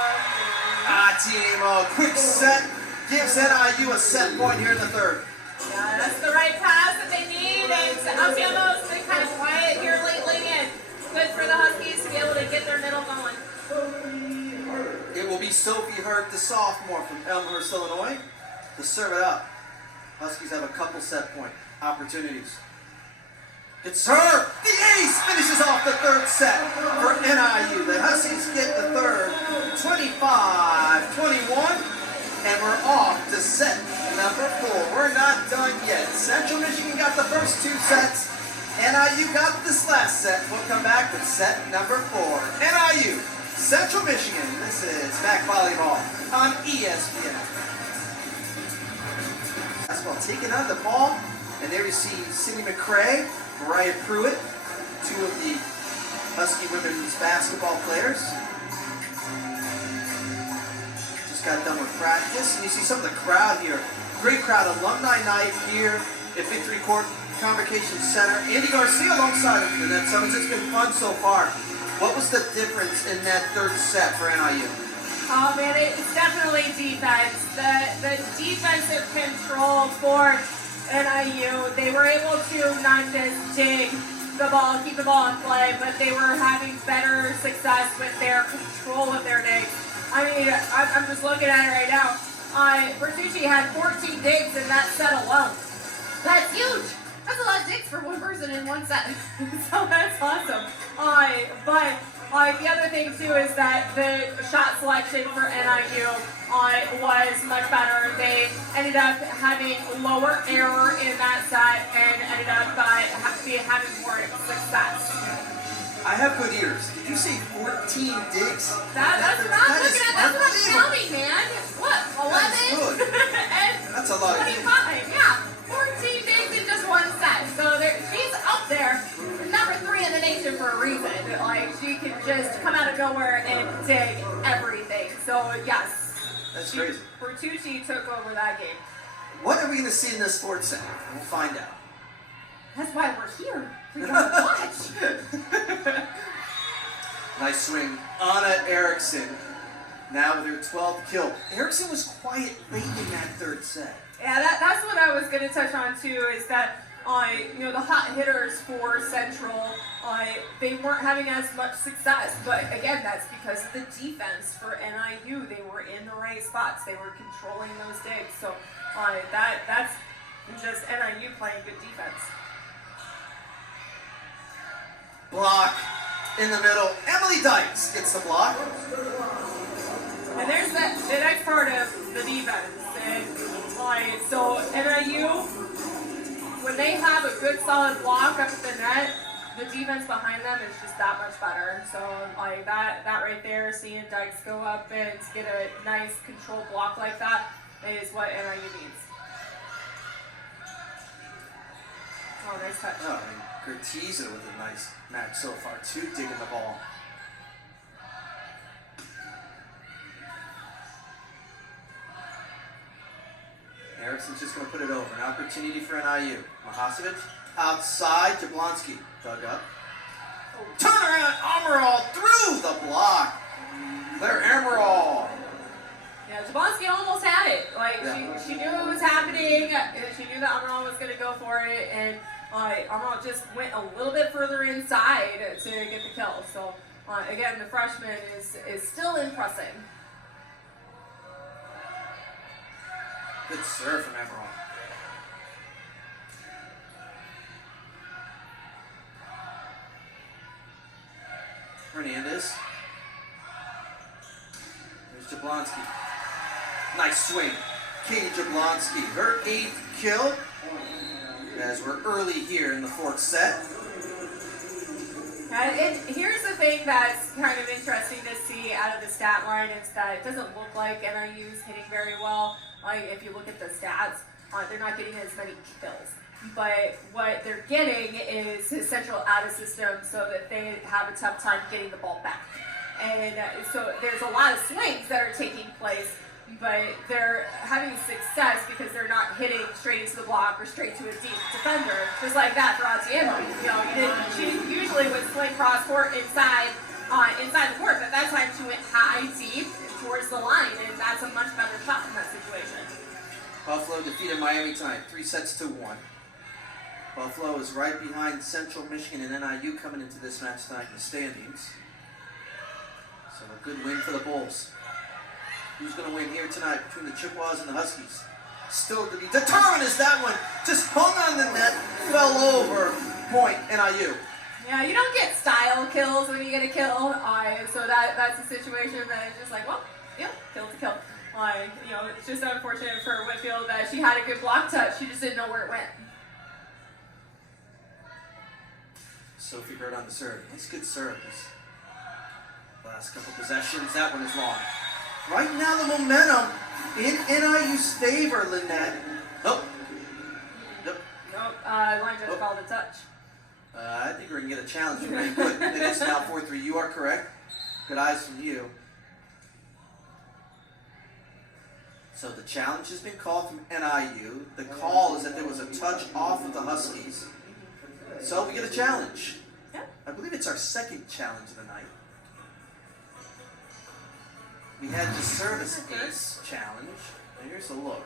Timo, quick set. Gives NIU a set point here in the third. Yeah, that's the right pass that they need. And Timo's been kind of quiet here lately, and good for the Huskies to be able to get their middle going. It will be Sophie Hurt, the sophomore from Elmhurst, Illinois, to serve it up. Huskies have a couple set point opportunities. It's her! The ace finishes off the third set for NIU. The Huskies get the third, 25-21. number 4. We're not done yet. Central Michigan got the first 2 sets. NIU got this last set. We'll come back with set number 4. NIU, Central Michigan. This is MAC Volleyball on ESPN. Basketball taking on the ball, and there you see Sydney McCrae, Mariah Pruitt, 2 of the Husky women's basketball players. Just got done with practice, and you see some of the crowd here. Great crowd, alumni night here at Victory Court Convocation Center. Andy Garcia alongside of Annette Summons. It's been fun so far. What was the difference in that third set for NIU? Oh man, it's definitely defense. The defensive control for NIU, they were able to not just dig the ball, keep the ball in play, but they were having better success with their control of their digs. I mean, I'm just looking at it right now. Bertucci had 14 digs in that set alone. That's huge. That's a lot of digs for one person in one set. So that's awesome. But the other thing too is that the shot selection for NIU was much better. They ended up having lower error in that set and ended up having more success. I have good ears. Did you say 14 digs? That's what I'm looking at. That's what I'm counting, man. What? 11? That's a lot of digs. 25, yeah. 14 digs in just one set. So she's up there, number 3 in the nation for a reason. Like, she can just come out of nowhere and dig everything. So, yes. That's crazy. Bertucci took over that game. What are we going to see in this sports center? We'll find out. That's why we're here. We gotta watch. Nice swing. Anna Erickson now with her 12th kill. Erickson was quiet late in that third set. Yeah, that's what I was going to touch on too, is that the hot hitters for Central, they weren't having as much success. But again, that's because of the defense for NIU. They were in the right spots. They were controlling those digs. So that's just NIU playing good defense. Block in the middle. Emily Dykes gets the block. And there's the next part of the defense. And so NIU, when they have a good solid block up at the net, the defense behind them is just that much better. So like that right there, seeing Dykes go up and get a nice controlled block like that is what NIU needs. Oh, nice touch. Oh, and Gertiza with a nice match so far too, digging the ball. Erickson's just going to put it over. An opportunity for NIU. Mahasevic outside. Jablonski dug up. Turnaround. Ammeraal through the block. There, Ammeraal. Yeah, Jablonski almost had it. Like, she knew it was happening. She knew that Ammeraal was going to go for it. And Ammeraal just went a little bit further inside to get the kill. So, again, the freshman is still impressing. Good serve from Ammeraal. Hernandez. There's Jablonski. Nice swing. Katie Jablonski, her 8th kill. As we're early here in the 4th set. And here's the thing that's kind of interesting to see out of the stat line is that it doesn't look like NIU's hitting very well. If you look at the stats, they're not getting as many kills. But what they're getting is Central out of system so that they have a tough time getting the ball back. And so there's a lot of swings that are taking place, but they're having success because they're not hitting straight into the block or straight to a deep defender, just like that for Atieno. She usually would swing cross court inside the court, but that time she went high, deep, towards the line, and that's a much better shot in that situation. Buffalo defeated Miami tonight, 3-1. Buffalo is right behind Central Michigan and NIU coming into this match tonight in the standings. So a good win for the Bulls. Who's going to win here tonight between the Chippewas and the Huskies? Still to be determined as that one just hung on the net, fell over, point NIU. Yeah, you don't get style kills when you get a kill, so that's a situation that is just like, well, yeah, kill to kill. You know, it's just unfortunate for Whitfield that she had a good block touch. She just didn't know where it went. Sophie Hurt on the serve. That's good service. Last couple possessions, that one is long. Right now the momentum in NIU's favor, Lynette. Nope. Line just called a touch. I think we're going to get a challenge from Ray Good. It is now 4-3. You are correct. Good eyes from you. So the challenge has been called from NIU. The call is that there was a touch off of the Huskies. So we get a challenge. Yeah. I believe it's our second challenge of the night. We had the service ace challenge. Here's a look.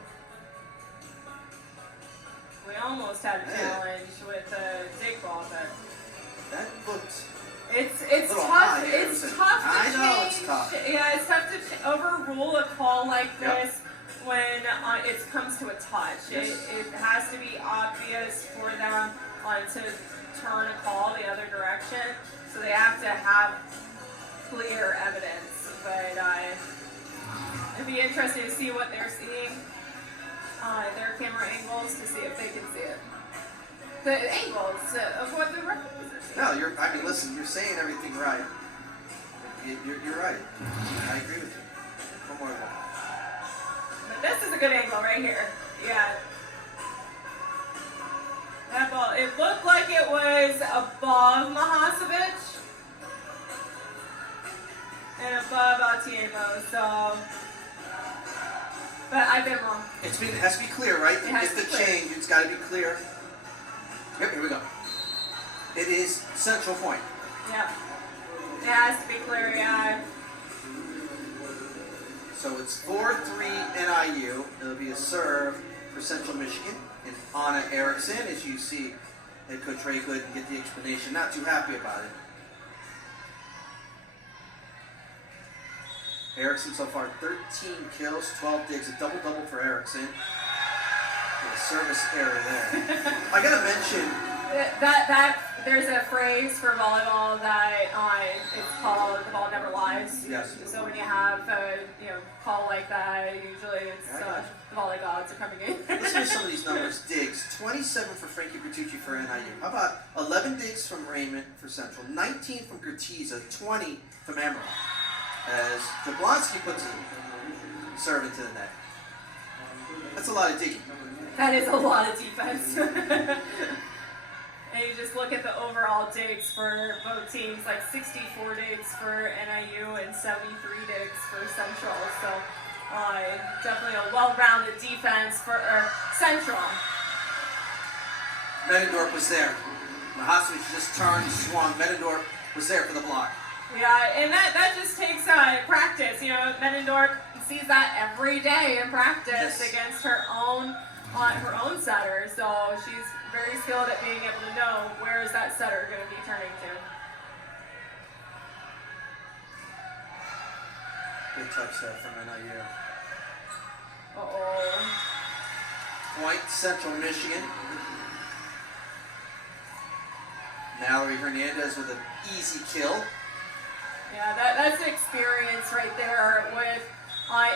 We almost had a challenge with a dig ball, but that looked. It's tough. High, it's tough to I know change. it's tough. Yeah, it's tough to overrule a call like this when it comes to a touch. Yes. It has to be obvious for them to turn a call the other direction, so they have to have clear evidence. But it'd be interesting to see what they're seeing, their camera angles, to see if they can see it. The angles of what the referees are seeing. No, I mean, listen, you're saying everything right. You're right. I agree with you. One more one. But this is a good angle right here. Yeah. That ball, it looked like it was above Mahasevich and above Atiemo, so. But I've been wrong. It has to be clear, right? It has to be clear. Change, it's got to be clear. Yep, here we go. It is Central Point. Yeah. It has to be clear, yeah. So it's 4-3 NIU. It'll be a serve for Central Michigan. And Anna Erickson, as you see, head coach Ray Good and get the explanation. Not too happy about it. Erickson so far 13 kills, 12 digs, a double-double for Erickson. And a service error there. I gotta mention that there's a phrase for volleyball that it's called "the ball never lies." Yes. So when you have a call like that, usually it's the volley gods are coming in. Listen to some of these numbers. Digs 27 for Frankie Bertucci for NIU. How about 11 digs from Raymond for Central, 19 from Gertiza, 20 from Ammeraal. As Jablonski puts a serve into the net. That's a lot of digging. That is a lot of defense. And you just look at the overall digs for both teams, like 64 digs for NIU and 73 digs for Central. So definitely a well-rounded defense for Central. Medendorf was there. Mahasevich just turned, swung. Medendorf was there for the block. Yeah, and that just takes practice. Medendorf sees that every day in practice against her own setter. So she's very skilled at being able to know where is that setter going to be turning to. Good touch there from NIU. Uh-oh. Point, Central Michigan. Mallory Hernandez with an easy kill. Yeah, that's experience right there with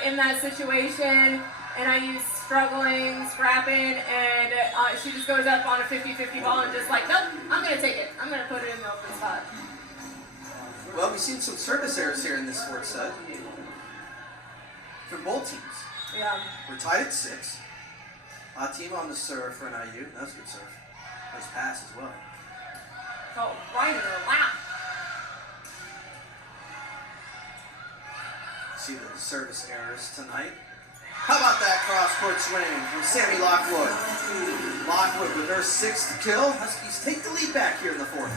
in that situation. NIU's struggling, scrapping, and she just goes up on a 50-50 ball and just like, nope, I'm going to take it. I'm going to put it in the open spot. Well, we've seen some service errors here in this fourth set from both teams. Yeah. We're tied at 6. Atiemo on the serve for NIU. That was a good serve. Nice pass as well. Oh, right in her lap. See the service errors tonight. How about that cross-court swing from Sammy Lockwood? Lockwood with her 6th kill. Huskies take the lead back here in the 4th.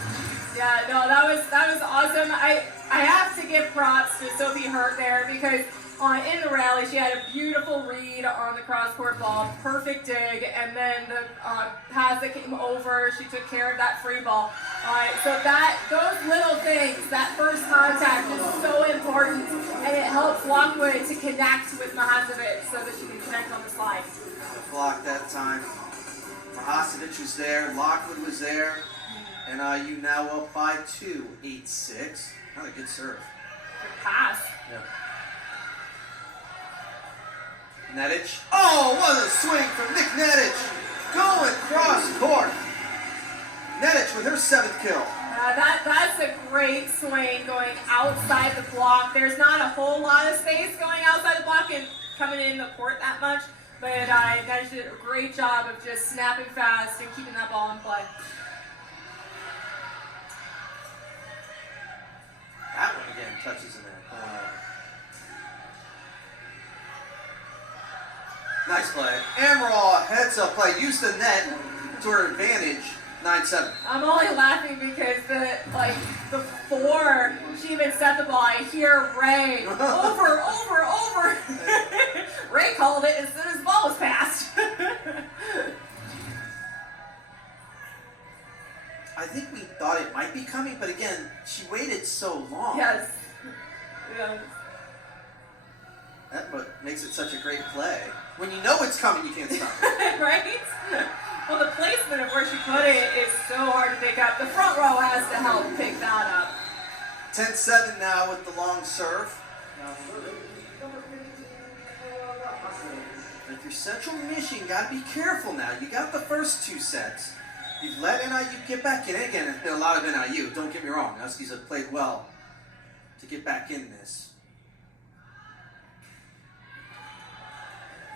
Yeah, no, that was awesome. I have to give props to Sophie Hurt there because in the rally she had a beautiful read on the cross-court ball, perfect dig, and then the pass that came over, she took care of that free ball. So those little things, that first contact is so important, and it helps Lockwood to connect with Mahasevich so that she can connect on the slide. Blocked that time. Mahasevich was there, Lockwood was there, and NIU now up by 2, 8-6. Not a good serve. Good pass. Yeah. Nedich. Oh, what a swing from Nick Nedich. Going cross court. Nedich with her 7th kill. That's a great swing going outside the block. There's not a whole lot of space going outside the block and coming in the court that much. But Nedich did a great job of just snapping fast and keeping that ball in play. That one again touches in there. Nice play. Ammeraal heads up play. Used the net to her advantage. 9-7. I'm only laughing because before she even set the ball, I hear Ray over. Ray called it as soon as the ball was passed. I think we thought it might be coming, but again, she waited so long. Yes. That's what makes it such a great play. When you know it's coming, you can't stop it. Right? Well, the placement of where she put it is so hard to pick up. The front row has to help pick that up. 10-7 now with the long serve. If you're Central Michigan, got to be careful now. You got the first 2 sets. You've let NIU get back in. Again, it's been a lot of NIU. Don't get me wrong. Huskies have played well to get back in this.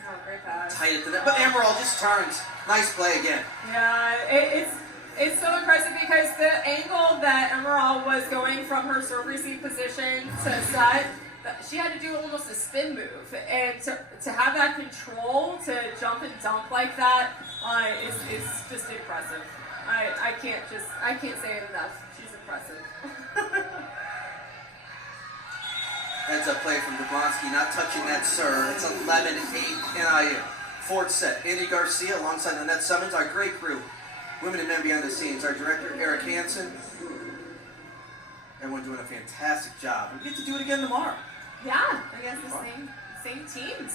Oh, great pass. Tight at the net. But Ammeraal just turns. Nice play again. Yeah, it's so impressive because the angle that Ammeraal was going from her serve receive position to set, she had to do almost a spin move. And to have that control to jump and dunk like that is just impressive. I can't say it enough. She's impressive. Heads up play from Jablonski, not touching that serve. It's 11-8 NIU. 4th set. Andy Garcia alongside Lynette Summons, our great crew. Women and men behind the scenes. Our director, Eric Hansen. Everyone doing a fantastic job. We get to do it again tomorrow. Yeah, against the same teams.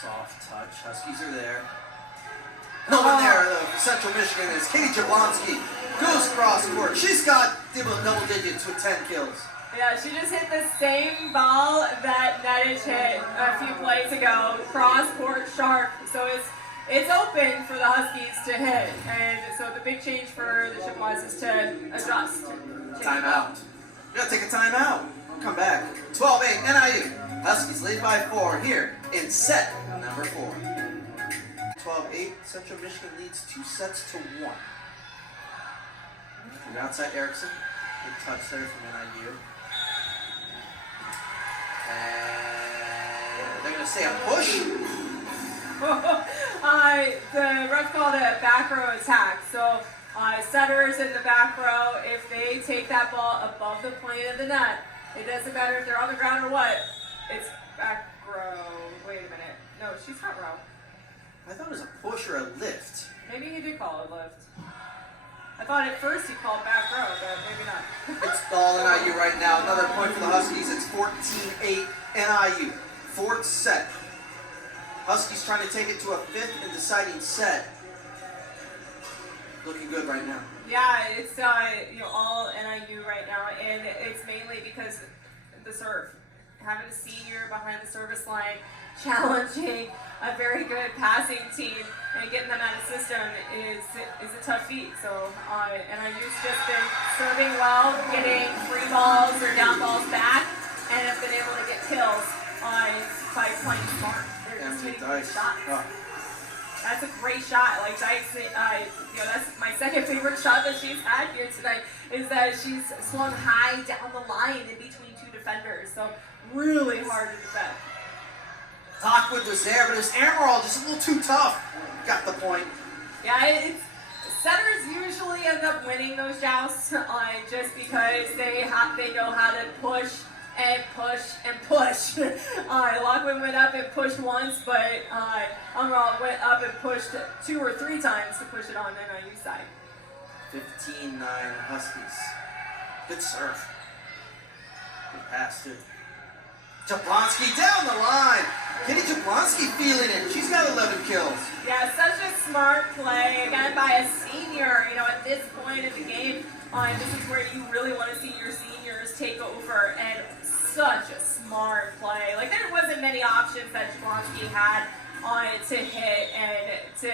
Soft touch. Huskies are there. No one there, though, for Central Michigan is Katie Jablonski. Goes cross court. She's got double digits with 10 kills. Yeah, she just hit the same ball that Nedich hit a few plays ago. Cross court sharp. So it's open for the Huskies to hit. And so the big change for the Chippewas is to adjust. Timeout. We gotta take a timeout. Come back. 12-8 NIU. Huskies lead by 4 here in set number 4. 12-8, Central Michigan leads 2 sets to 1. From outside Erickson, good touch there from NIU. And they're going to say a push. The ref called it a back row attack. So setters in the back row, if they take that ball above the plane of the net, it doesn't matter if they're on the ground or what, it's back row. Wait a minute. No, she's front row. I thought it was a push or a lift. Maybe he did call it lift. I thought at first he called back row, but maybe not. It's all NIU right now. Another point for the Huskies. It's 14-8 NIU. 4th set. Huskies trying to take it to a 5th and deciding set. Looking good right now. Yeah, it's all NIU right now, and it's mainly because the serve. Having a senior behind the service line, challenging a very good passing team and getting them out of system is a tough feat. So NIU's just been serving well, getting free balls or down balls back, and have been able to get kills by playing smart. They're just hitting good shots. Oh. That's a great shot. Like Dyke's, that's my second favorite shot that she's had here tonight. Is that she's swung high down the line in between 2 defenders. So really hard to defend. Lockwood was there, but it was Ammeraal just a little too tough. Got the point. Yeah, setters usually end up winning those jousts just because they know how to push and push and push. Lockwood went up and pushed once, but Ammeraal went up and pushed 2 or 3 times to push it on NIU side. 15-9 Huskies. Good serve. Good pass, too. Jablonski down the line. Kitty Jablonski feeling it. She's got 11 kills. Yeah, such a smart play, again, by a senior. You know, at this point in the game, this is where you really want to see your seniors take over, and such a smart play. Like, there wasn't many options that Jablonski had on to hit, and to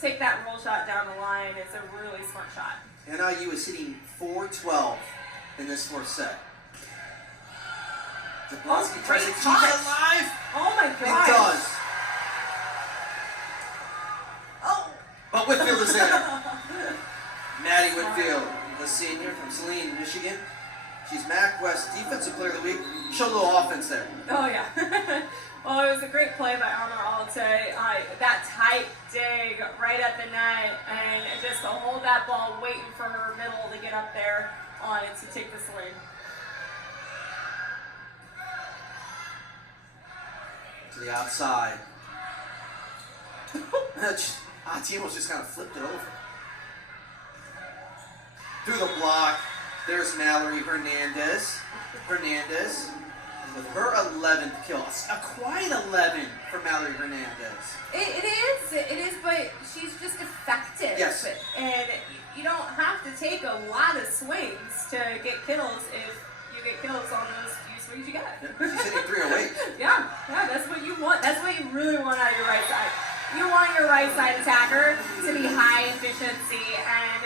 take that roll shot down the line is a really smart shot. NIU is hitting 412 in this fourth set. Jablonski tries to keep it alive. Oh my god. It does. Oh. But Whitfield is there. Maddie Whitfield, the senior from Saline, Michigan. She's MAC West Defensive Player of the Week. Show a little offense there. Oh yeah. Well, it was a great play by Ammeraal to that tight dig right at the net, and just to hold that ball, waiting for her middle to get up there to take this lane. To the outside. Timo's just kind of flipped it over. Through the block, there's Mallory Hernandez. With her 11th kill. A quiet 11 for Mallory Hernandez. It is, but she's just effective. Yes. And you don't have to take a lot of swings to get kills if you get kills on those few swings you get. She's hitting 308. Yeah, that's what you want. That's what you really want out of your right side. You want your right side attacker to be high efficiency, and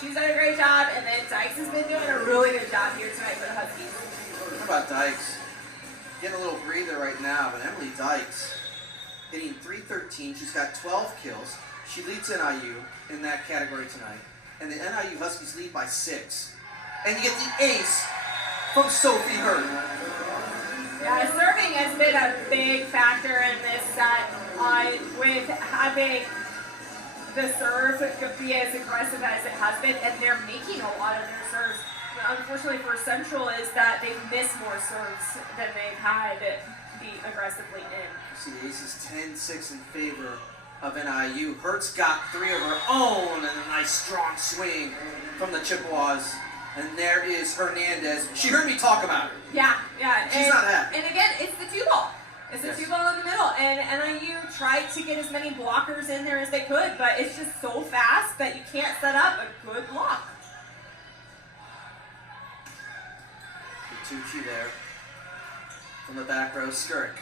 she's done a great job, and then Dykes has been doing a really good job here tonight for the Huskies. How about Dykes? Getting a little breather right now, but Emily Dykes hitting 313. She's got 12 kills. She leads NIU in that category tonight, and the NIU Huskies lead by 6. And you get the ace from Sophie Hurt. Yeah, serving has been a big factor in this set, with having the serve be as aggressive as it has been, and they're making a lot of their serves. Unfortunately for Central is that they've missed more serves than they've had be aggressively in. You see the ace is 10-6 in favor of NIU. Hurt's got 3 of her own, and a nice strong swing from the Chippewas. And there is Hernandez. She heard me talk about her. Yeah. She's not happy. And again, it's the 2-ball. It's the 2-ball in the middle. And NIU tried to get as many blockers in there as they could, but it's just so fast that you can't set up a good block. Tucci there from the back row, Sturck.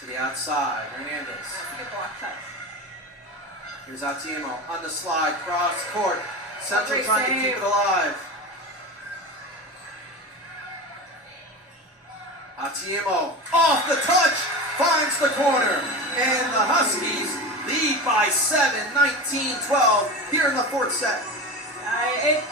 To the outside, Hernandez. That's a good block touch. Here's Atiemo on the slide, cross court. Central Great trying save. to keep it alive. Atiemo off the touch, finds the corner. And the Huskies lead by 7, 19-12 here in the fourth set. The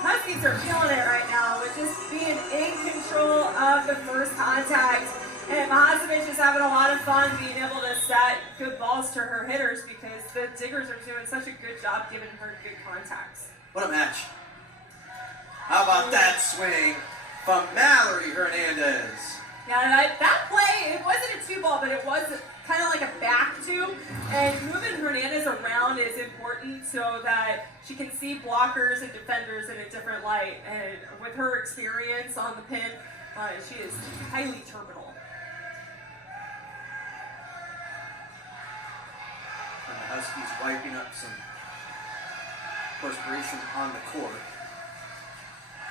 Huskies are feeling it right now with just being in control of the first contact. And Mahacevic is having a lot of fun being able to set good balls to her hitters because the Diggers are doing such a good job giving her good contacts. What a match. How about that swing from Mallory Hernandez? Yeah, that play, it wasn't a 2-ball, but it was kind of like a back 2. And moving Hernandez around is important so that she can see blockers and defenders in a different light. And with her experience on the pin, she is highly terminal. And the Huskies wiping up some perspiration on the court.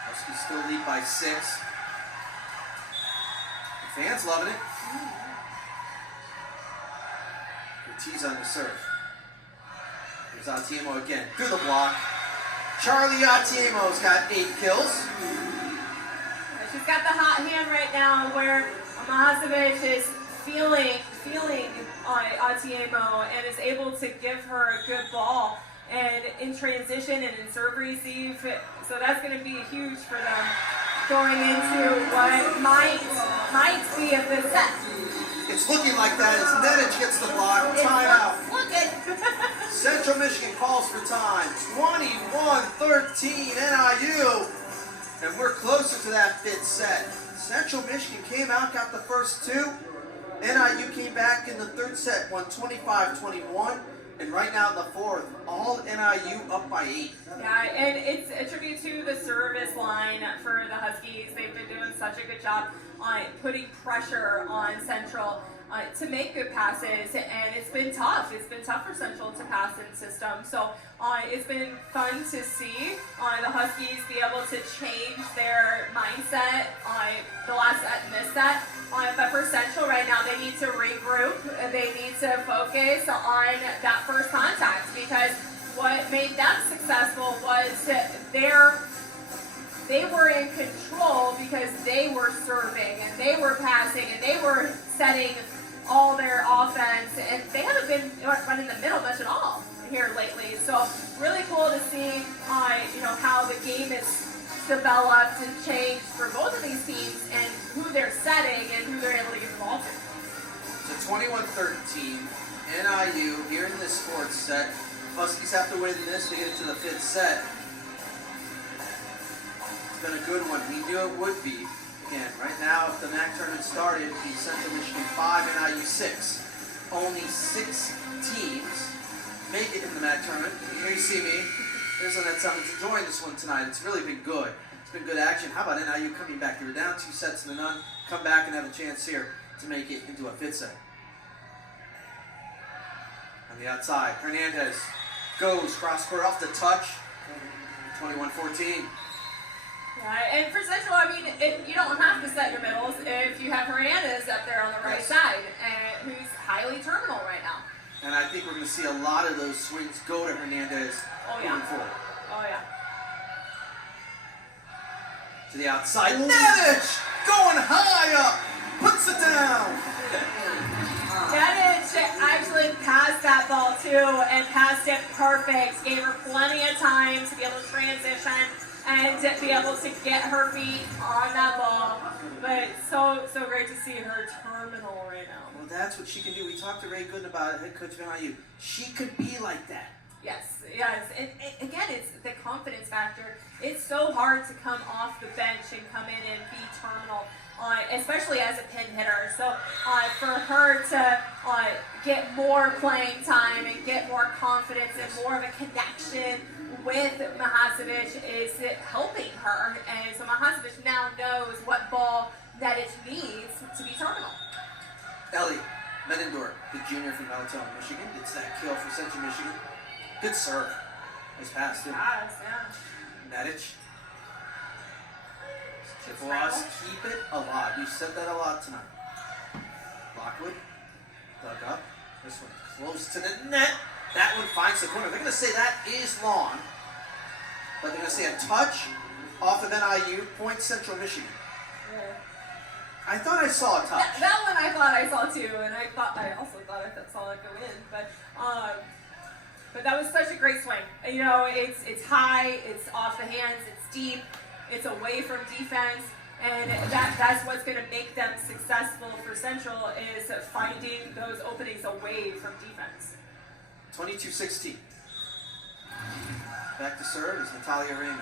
Huskies still lead by 6. The fans loving it. Ortiz on the serve. Here's Atiemo again. Through the block. Charlie Atiemo's got 8 kills. She's got the hot hand right now where Mahacevic is feeling Atiemo and is able to give her a good ball and in transition and in serve receive. So that's going to be huge for them going into what might be a good set. It's looking like that as Nedich gets the block. Timeout. Central Michigan calls for time. 21-13 NIU. And we're closer to that 5th set. Central Michigan came out, got the first 2. NIU came back in the 3rd set, won 25-21. And right now in the fourth, all NIU up by 8. Yeah, and it's a tribute to the service line for the Huskies. They've been doing such a good job on putting pressure on Central to make good passes, and it's been tough. It's been tough for Central to pass in system. So it's been fun to see the Huskies be able to change their mindset on the last set and this set. But for Central right now, they need to regroup. They need to focus on that first contact, because what made them successful was they were in control because they were serving and they were passing and they were setting all their offense, and they haven't been running the middle much at all here lately. So really cool to see how the game is developed and changed for both of these teams and who they're setting and who they're able to get the ball to. So 21-13, NIU here in this fourth set. Huskies have to win this to get into the fifth set. It's been a good one. We knew it would be. Again, right now, if the MAC tournament started, it'd be Central Michigan 5, NIU 6. Only 6 teams make it in the MAC tournament. Here you see me. There's one that's enjoying this one tonight. It's really been good. It's been good action. How about NIU coming back? They were down 2 sets to none. Come back and have a chance here to make it into a fifth set. On the outside, Hernandez goes cross-court off the touch. 21-14. Yeah, and for Central, I mean, you don't have to set your middles if you have Hernandez up there on the right side, who's highly terminal right now. And I think we're going to see a lot of those swings go to Hernandez moving forward. Oh, yeah. To the outside, Nedich going high up, puts it down. Nedich actually passed that ball too, and passed it perfect. Gave her plenty of time to be able to transition and to be able to get her feet on that ball. But so great to see her terminal right now. Well, that's what she can do. We talked to Ray Gooden about it, head coach of NIU. She could be like that. Yes. And again, it's the confidence factor. It's so hard to come off the bench and come in and be terminal, especially as a pin hitter. So for her to get more playing time and get more confidence and more of a connection with Mahasevich is helping her. And so Mahasevich now knows what ball Nedich needs to be terminal. Elliot Menendorf, the junior from Melton, Michigan, gets that kill for Central Michigan. Good serve. Nice pass, too. Yes, yeah. Nedich. Chippewas keep it alive. We've said that a lot tonight. Lockwood dug up. This one close to the net. That one finds the corner. They're going to say that is long. But they're going to say a touch off of NIU, point Central Michigan. Yeah. I thought I saw a touch. That one I thought I saw too, and I also thought I saw it go in. But that was such a great swing. You know, it's high, it's off the hands, it's deep, it's away from defense, and that's what's going to make them successful for Central is finding those openings away from defense. 22-16. Back to serve is Natalia Raymond.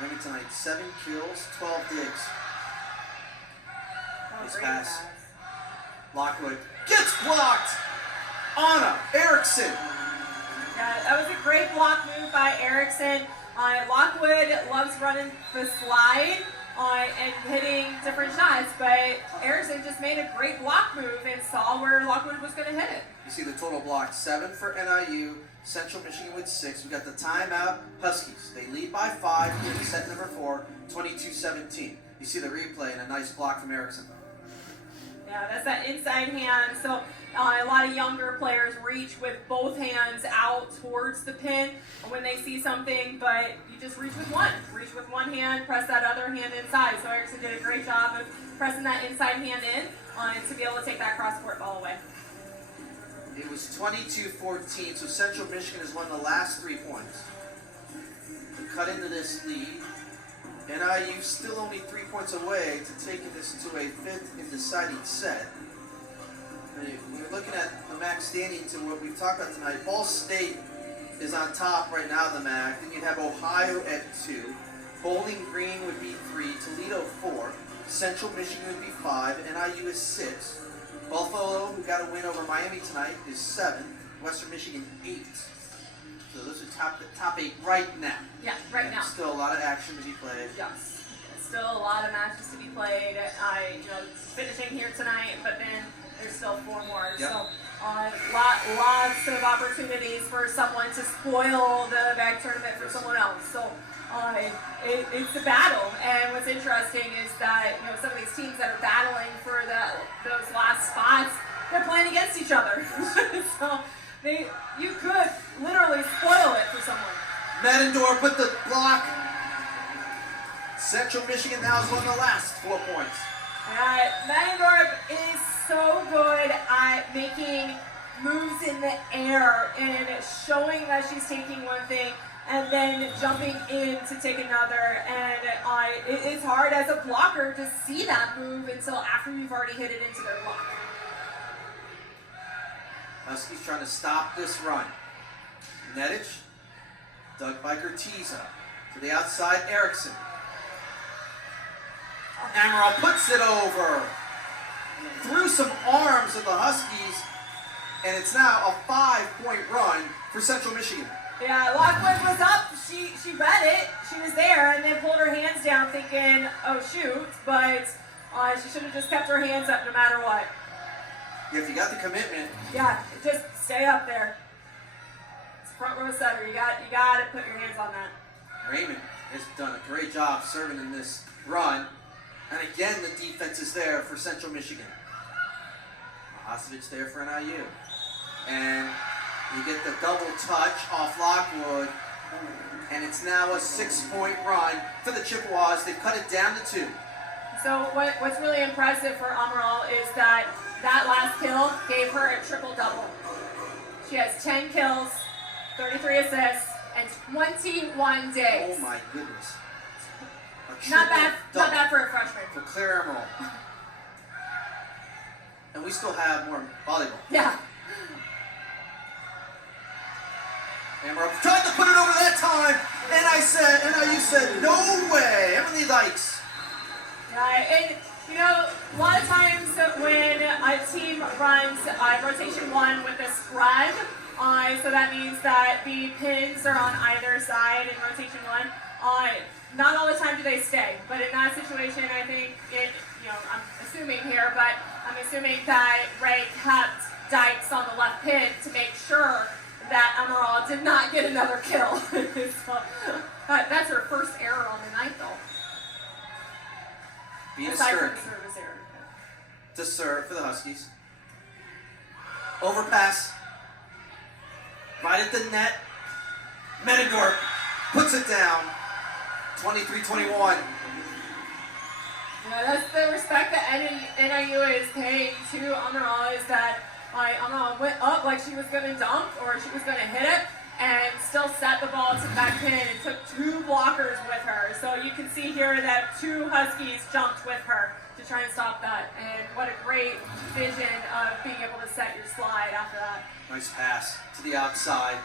Raymond tonight, 7 kills, 12 digs. Nice pass. Lockwood gets blocked. Anna Erickson. Yeah, that was a great block move by Erickson. Lockwood loves running the slide and hitting different shots, but Erickson just made a great block move and saw where Lockwood was going to hit it. You see the total block, 7 for NIU, Central Michigan with 6. We got the timeout, Huskies. They lead by 5 here in set number 4, 22-17. You see the replay and a nice block from Erickson. Yeah, that's that inside hand. So a lot of younger players reach with both hands out towards the pin when they see something, but you just reach with one. Reach with one hand, press that other hand inside. So Erickson did a great job of pressing that inside hand in to be able to take that cross-court ball away. It was 22-14, so Central Michigan has won the last 3 points to cut into this lead. NIU still only 3 points away to taking this to a 5th and deciding set. When you're looking at the MAC standings and what we've talked about tonight, Ball State is on top right now of the MAC. Then you'd have Ohio at 2. Bowling Green would be 3. Toledo 4. Central Michigan would be 5. NIU is 6. Buffalo, who got a win over Miami tonight, is 7. Western Michigan 8. So those are the top 8 right now. Yeah, right now. Still a lot of action to be played. Yes. Still a lot of matches to be played. Finishing here tonight, but then there's still 4 more. Yep. So lots of opportunities for someone to spoil the bag tournament for someone else. So it's a battle. And what's interesting is that some of these teams that are battling for those last spots, they're playing against each other. So you could literally spoil it for someone. Medendorf put the block. Central Michigan now has won the last 4 points. Medendorf is so good at making moves in the air and showing that she's taking one thing and then jumping in to take another. And it's hard as a blocker to see that move until after you've already hit it into their block. Huskies trying to stop this run. Nedich, dug by Gertiza. To the outside, Erickson. Ammeraal puts it over. Through some arms of the Huskies, and it's now a 5-point run for Central Michigan. Yeah, Lockwood was up. She read it. She was there, and then pulled her hands down, thinking, "Oh shoot!" But she should have just kept her hands up no matter what. Yeah, if you got the commitment. Yeah, just stay up there. It's front row setter. You got to put your hands on that. Raymond has done a great job serving in this run. And again, the defense is there for Central Michigan. Mahasevich there for NIU. And you get the double touch off Lockwood. And it's now a 6-point run for the Chippewas. They've cut it down to 2. So what's really impressive for Ammeraal is that last kill gave her a triple-double. She has 10 kills, 33 assists, and 21 days. Oh my goodness. Not bad for a freshman. For Claire Ammeraal. And we still have more volleyball. Yeah. Ammeraal tried to put it over that time, and NIU said, no way. Emily Dykes. And a lot of times when a team runs rotation 1 with a spread, so that means that the pins are on either side in rotation 1. Not all the time do they stay, but in that situation, I think I'm assuming here, but I'm assuming that Ray kept Dykes on the left pin to make sure that Ammeraal did not get another kill. So, that's her first error on the night, though. Aside from the service error. To serve for the Huskies. Overpass. Right at the net. Medendorf puts it down. 23-21. That's the respect that NIU is paying to Ammeraal, is that Ammeraal went up like she was going to dunk or she was going to hit it and still set the ball to the back pin and took 2 blockers with her. So you can see here that 2 Huskies jumped with her to try and stop that. And what a great vision of being able to set your slide after that. Nice pass to the outside.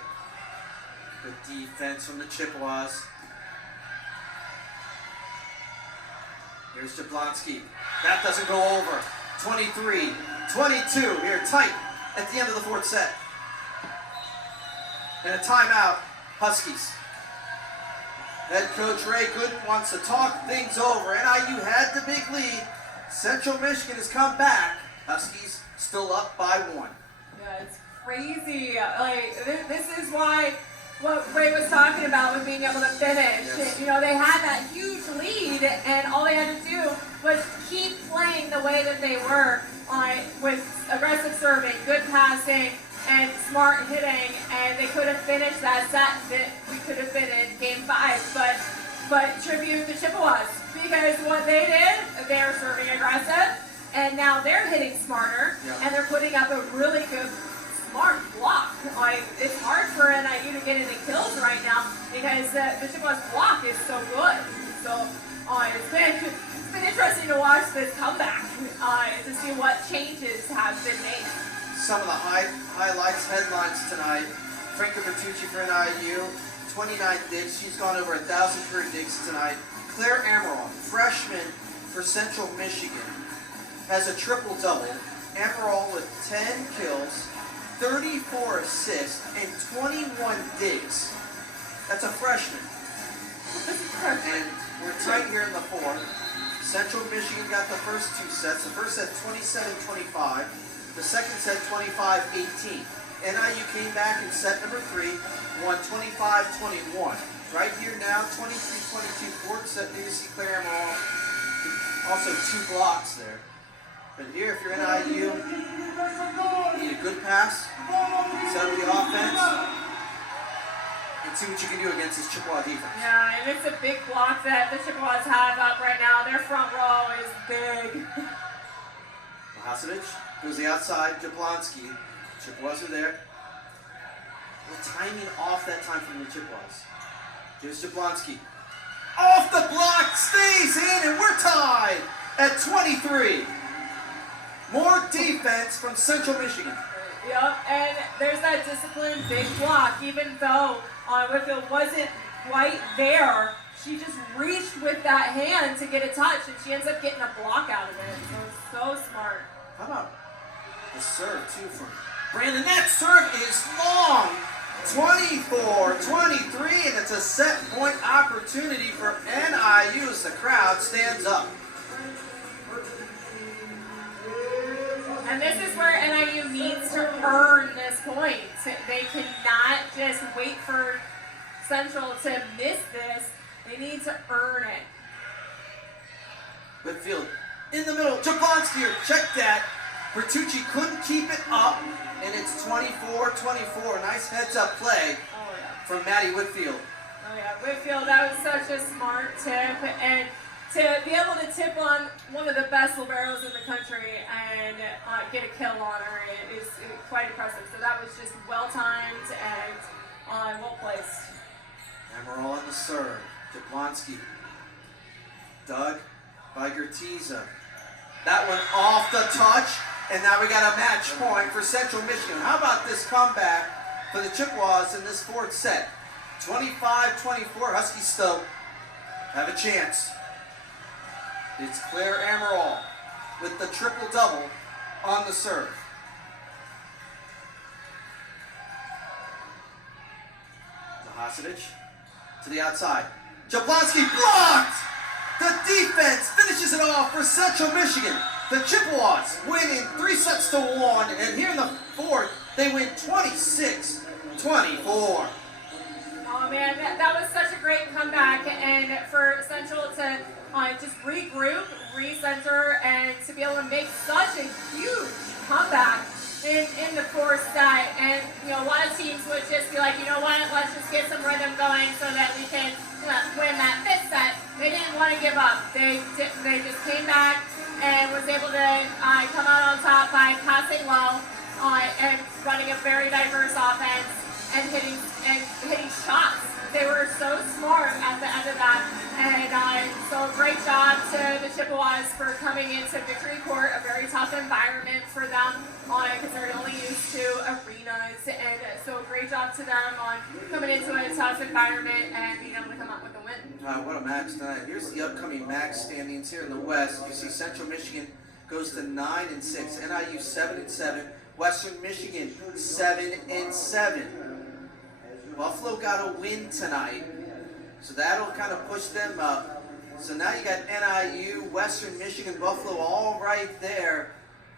Good defense from the Chippewas. Here's Jablonski. That doesn't go over. 23-22. Here tight at the end of the 4th set. And a timeout, Huskies. Head coach Ray Gooden wants to talk things over. NIU had the big lead. Central Michigan has come back. Huskies still up by 1. Yeah, it's crazy. This is why what Ray was talking about with being able to finish. Yes. They had that huge lead, and all they had to do was keep playing the way that they were, with aggressive serving, good passing, and smart hitting, and they could have finished that set. We could have been in Game 5, but tribute the Chippewas, because what they did, they're serving aggressive, and now they're hitting smarter, and they're putting up a really good, smart block. It's hard for NIU to get any kills right now because the Chippewas block is so good. So it's been interesting to watch this comeback to see what changes have been made. Some of the highlights, headlines tonight. Franca Bertucci for NIU, 29 digs. She's gone over 1,000 career digs tonight. Claire Ammeraal, freshman for Central Michigan, has a triple-double. Ammeraal with 10 kills, 34 assists, and 21 digs. That's a freshman. And we're tight here in the fourth. Central Michigan got the first two sets. The first set 27-25. The second set 25-18. NIU came back in set number 3, won 25-21. Right here now, 23-22, fourth set. There you see Claire Ammeraal. Also 2 blocks there. But here, if you're NIU, you need a good pass, set up the offense, and see what you can do against this Chippewa defense. Yeah, and it's a big block that the Chippewas have up right now. Their front row is big. Mahasevich goes the outside, Jablonski. Chippewas are there. We're timing off that time from the Chippewas. Here's Jablonski. Off the block, stays in, and we're tied at 23. More defense from Central Michigan. Yep, and there's that disciplined big block. Even though Whitfield wasn't quite there, she just reached with that hand to get a touch, and she ends up getting a block out of it. So smart. How about the serve, too, from Brandon? That serve is long. 24-23, and it's a set point opportunity for NIU as the crowd stands up. And this is where NIU needs to earn this point. They cannot just wait for Central to miss this. They need to earn it. Whitfield in the middle. Jablonski, check that. Bertucci couldn't keep it up, and it's 24-24. Nice heads-up play from Maddie Whitfield. Oh yeah, Whitfield, that was such a smart tip, and to be able to tip on one of the best liberos in the country and get a kill on her is quite impressive. So that was just well-timed and well-placed. Ammeraal on the serve. Jablonski. Dug by Gertiza. That one off the touch, and now we got a match point for Central Michigan. How about this comeback for the Chippewas in this fourth set? 25-24, Huskies still have a chance. It's Claire Ammeraal with the triple-double on the serve. Mahasevich to the outside. Jablonski blocked! The defense finishes it off for Central Michigan. The Chippewas win in 3-1, and here in the fourth, they win 26-24. Oh man, that was such a great comeback, and for Central to just regroup, recenter, and to be able to make such a huge comeback in the fourth set. And a lot of teams would just be like, you know what, let's just get some rhythm going so that we can win that fifth set. They didn't want to give up. They just came back and was able to come out on top by passing well and running a very diverse offense and hitting shots. They were so smart at the end of that, and so great job to the Chippewas for coming into victory court, a very tough environment for them because they're only used to arenas, and so great job to them on coming into a tough environment and being able to come out with a win. What a match tonight. Here's the upcoming MAC standings here in the West. You see Central Michigan goes to 9-6, NIU 7-7, Western Michigan 7-7. Buffalo got a win tonight, so that'll kind of push them up. So now you got NIU, Western Michigan, Buffalo all right there,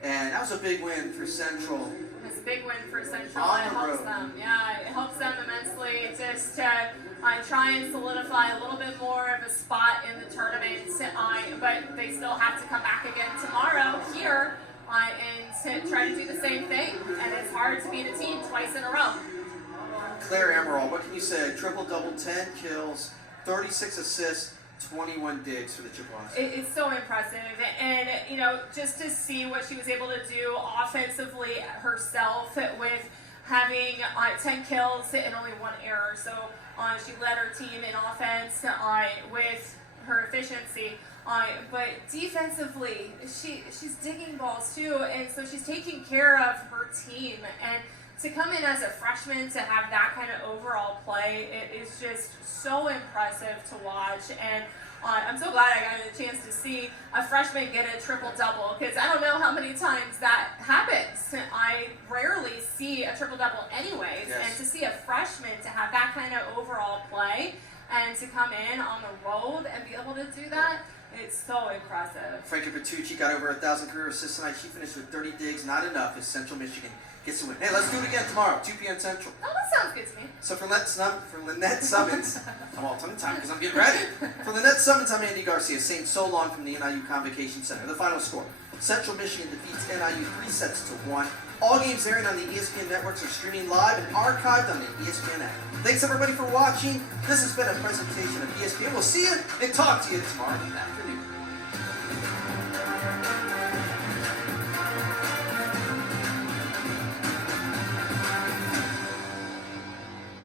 and that was a big win for Central. It's a big win for Central. It helps them. Yeah, it helps them immensely just to try and solidify a little bit more of a spot in the tournament. But they still have to come back again tomorrow here and to try to do the same thing. And it's hard to beat a team twice in a row. Claire Ammeraal, what can you say? Triple-double, 10 kills, 36 assists, 21 digs for the Chippewas. It's so impressive, and just to see what she was able to do offensively herself with having 10 kills and only 1 error. So she led her team in offense with her efficiency. But defensively, she's digging balls too, and so she's taking care of her team. And to come in as a freshman to have that kind of overall play, it is just so impressive to watch. And I'm so glad I got a chance to see a freshman get a triple-double, because I don't know how many times that happens. I rarely see a triple-double anyways, Yes. and to see a freshman to have that kind of overall play and to come in on the road and be able to do that, it's so impressive. Frankie Bertucci got over 1,000 career assists tonight. She finished with 30 digs, not enough as Central Michigan gets the win. Hey, let's do it again tomorrow, 2 p.m. Central. Oh, that sounds good to me. So for Lynette Summons, I'm all ton of time because I'm getting ready. For Lynette Summons, I'm Andy Garcia, saying so long from the NIU Convocation Center. The final score: Central Michigan defeats NIU 3-1. All games airing on the ESPN networks are streaming live and archived on the ESPN app. Thanks everybody for watching. This has been a presentation of ESPN. We'll see you and talk to you tomorrow afternoon.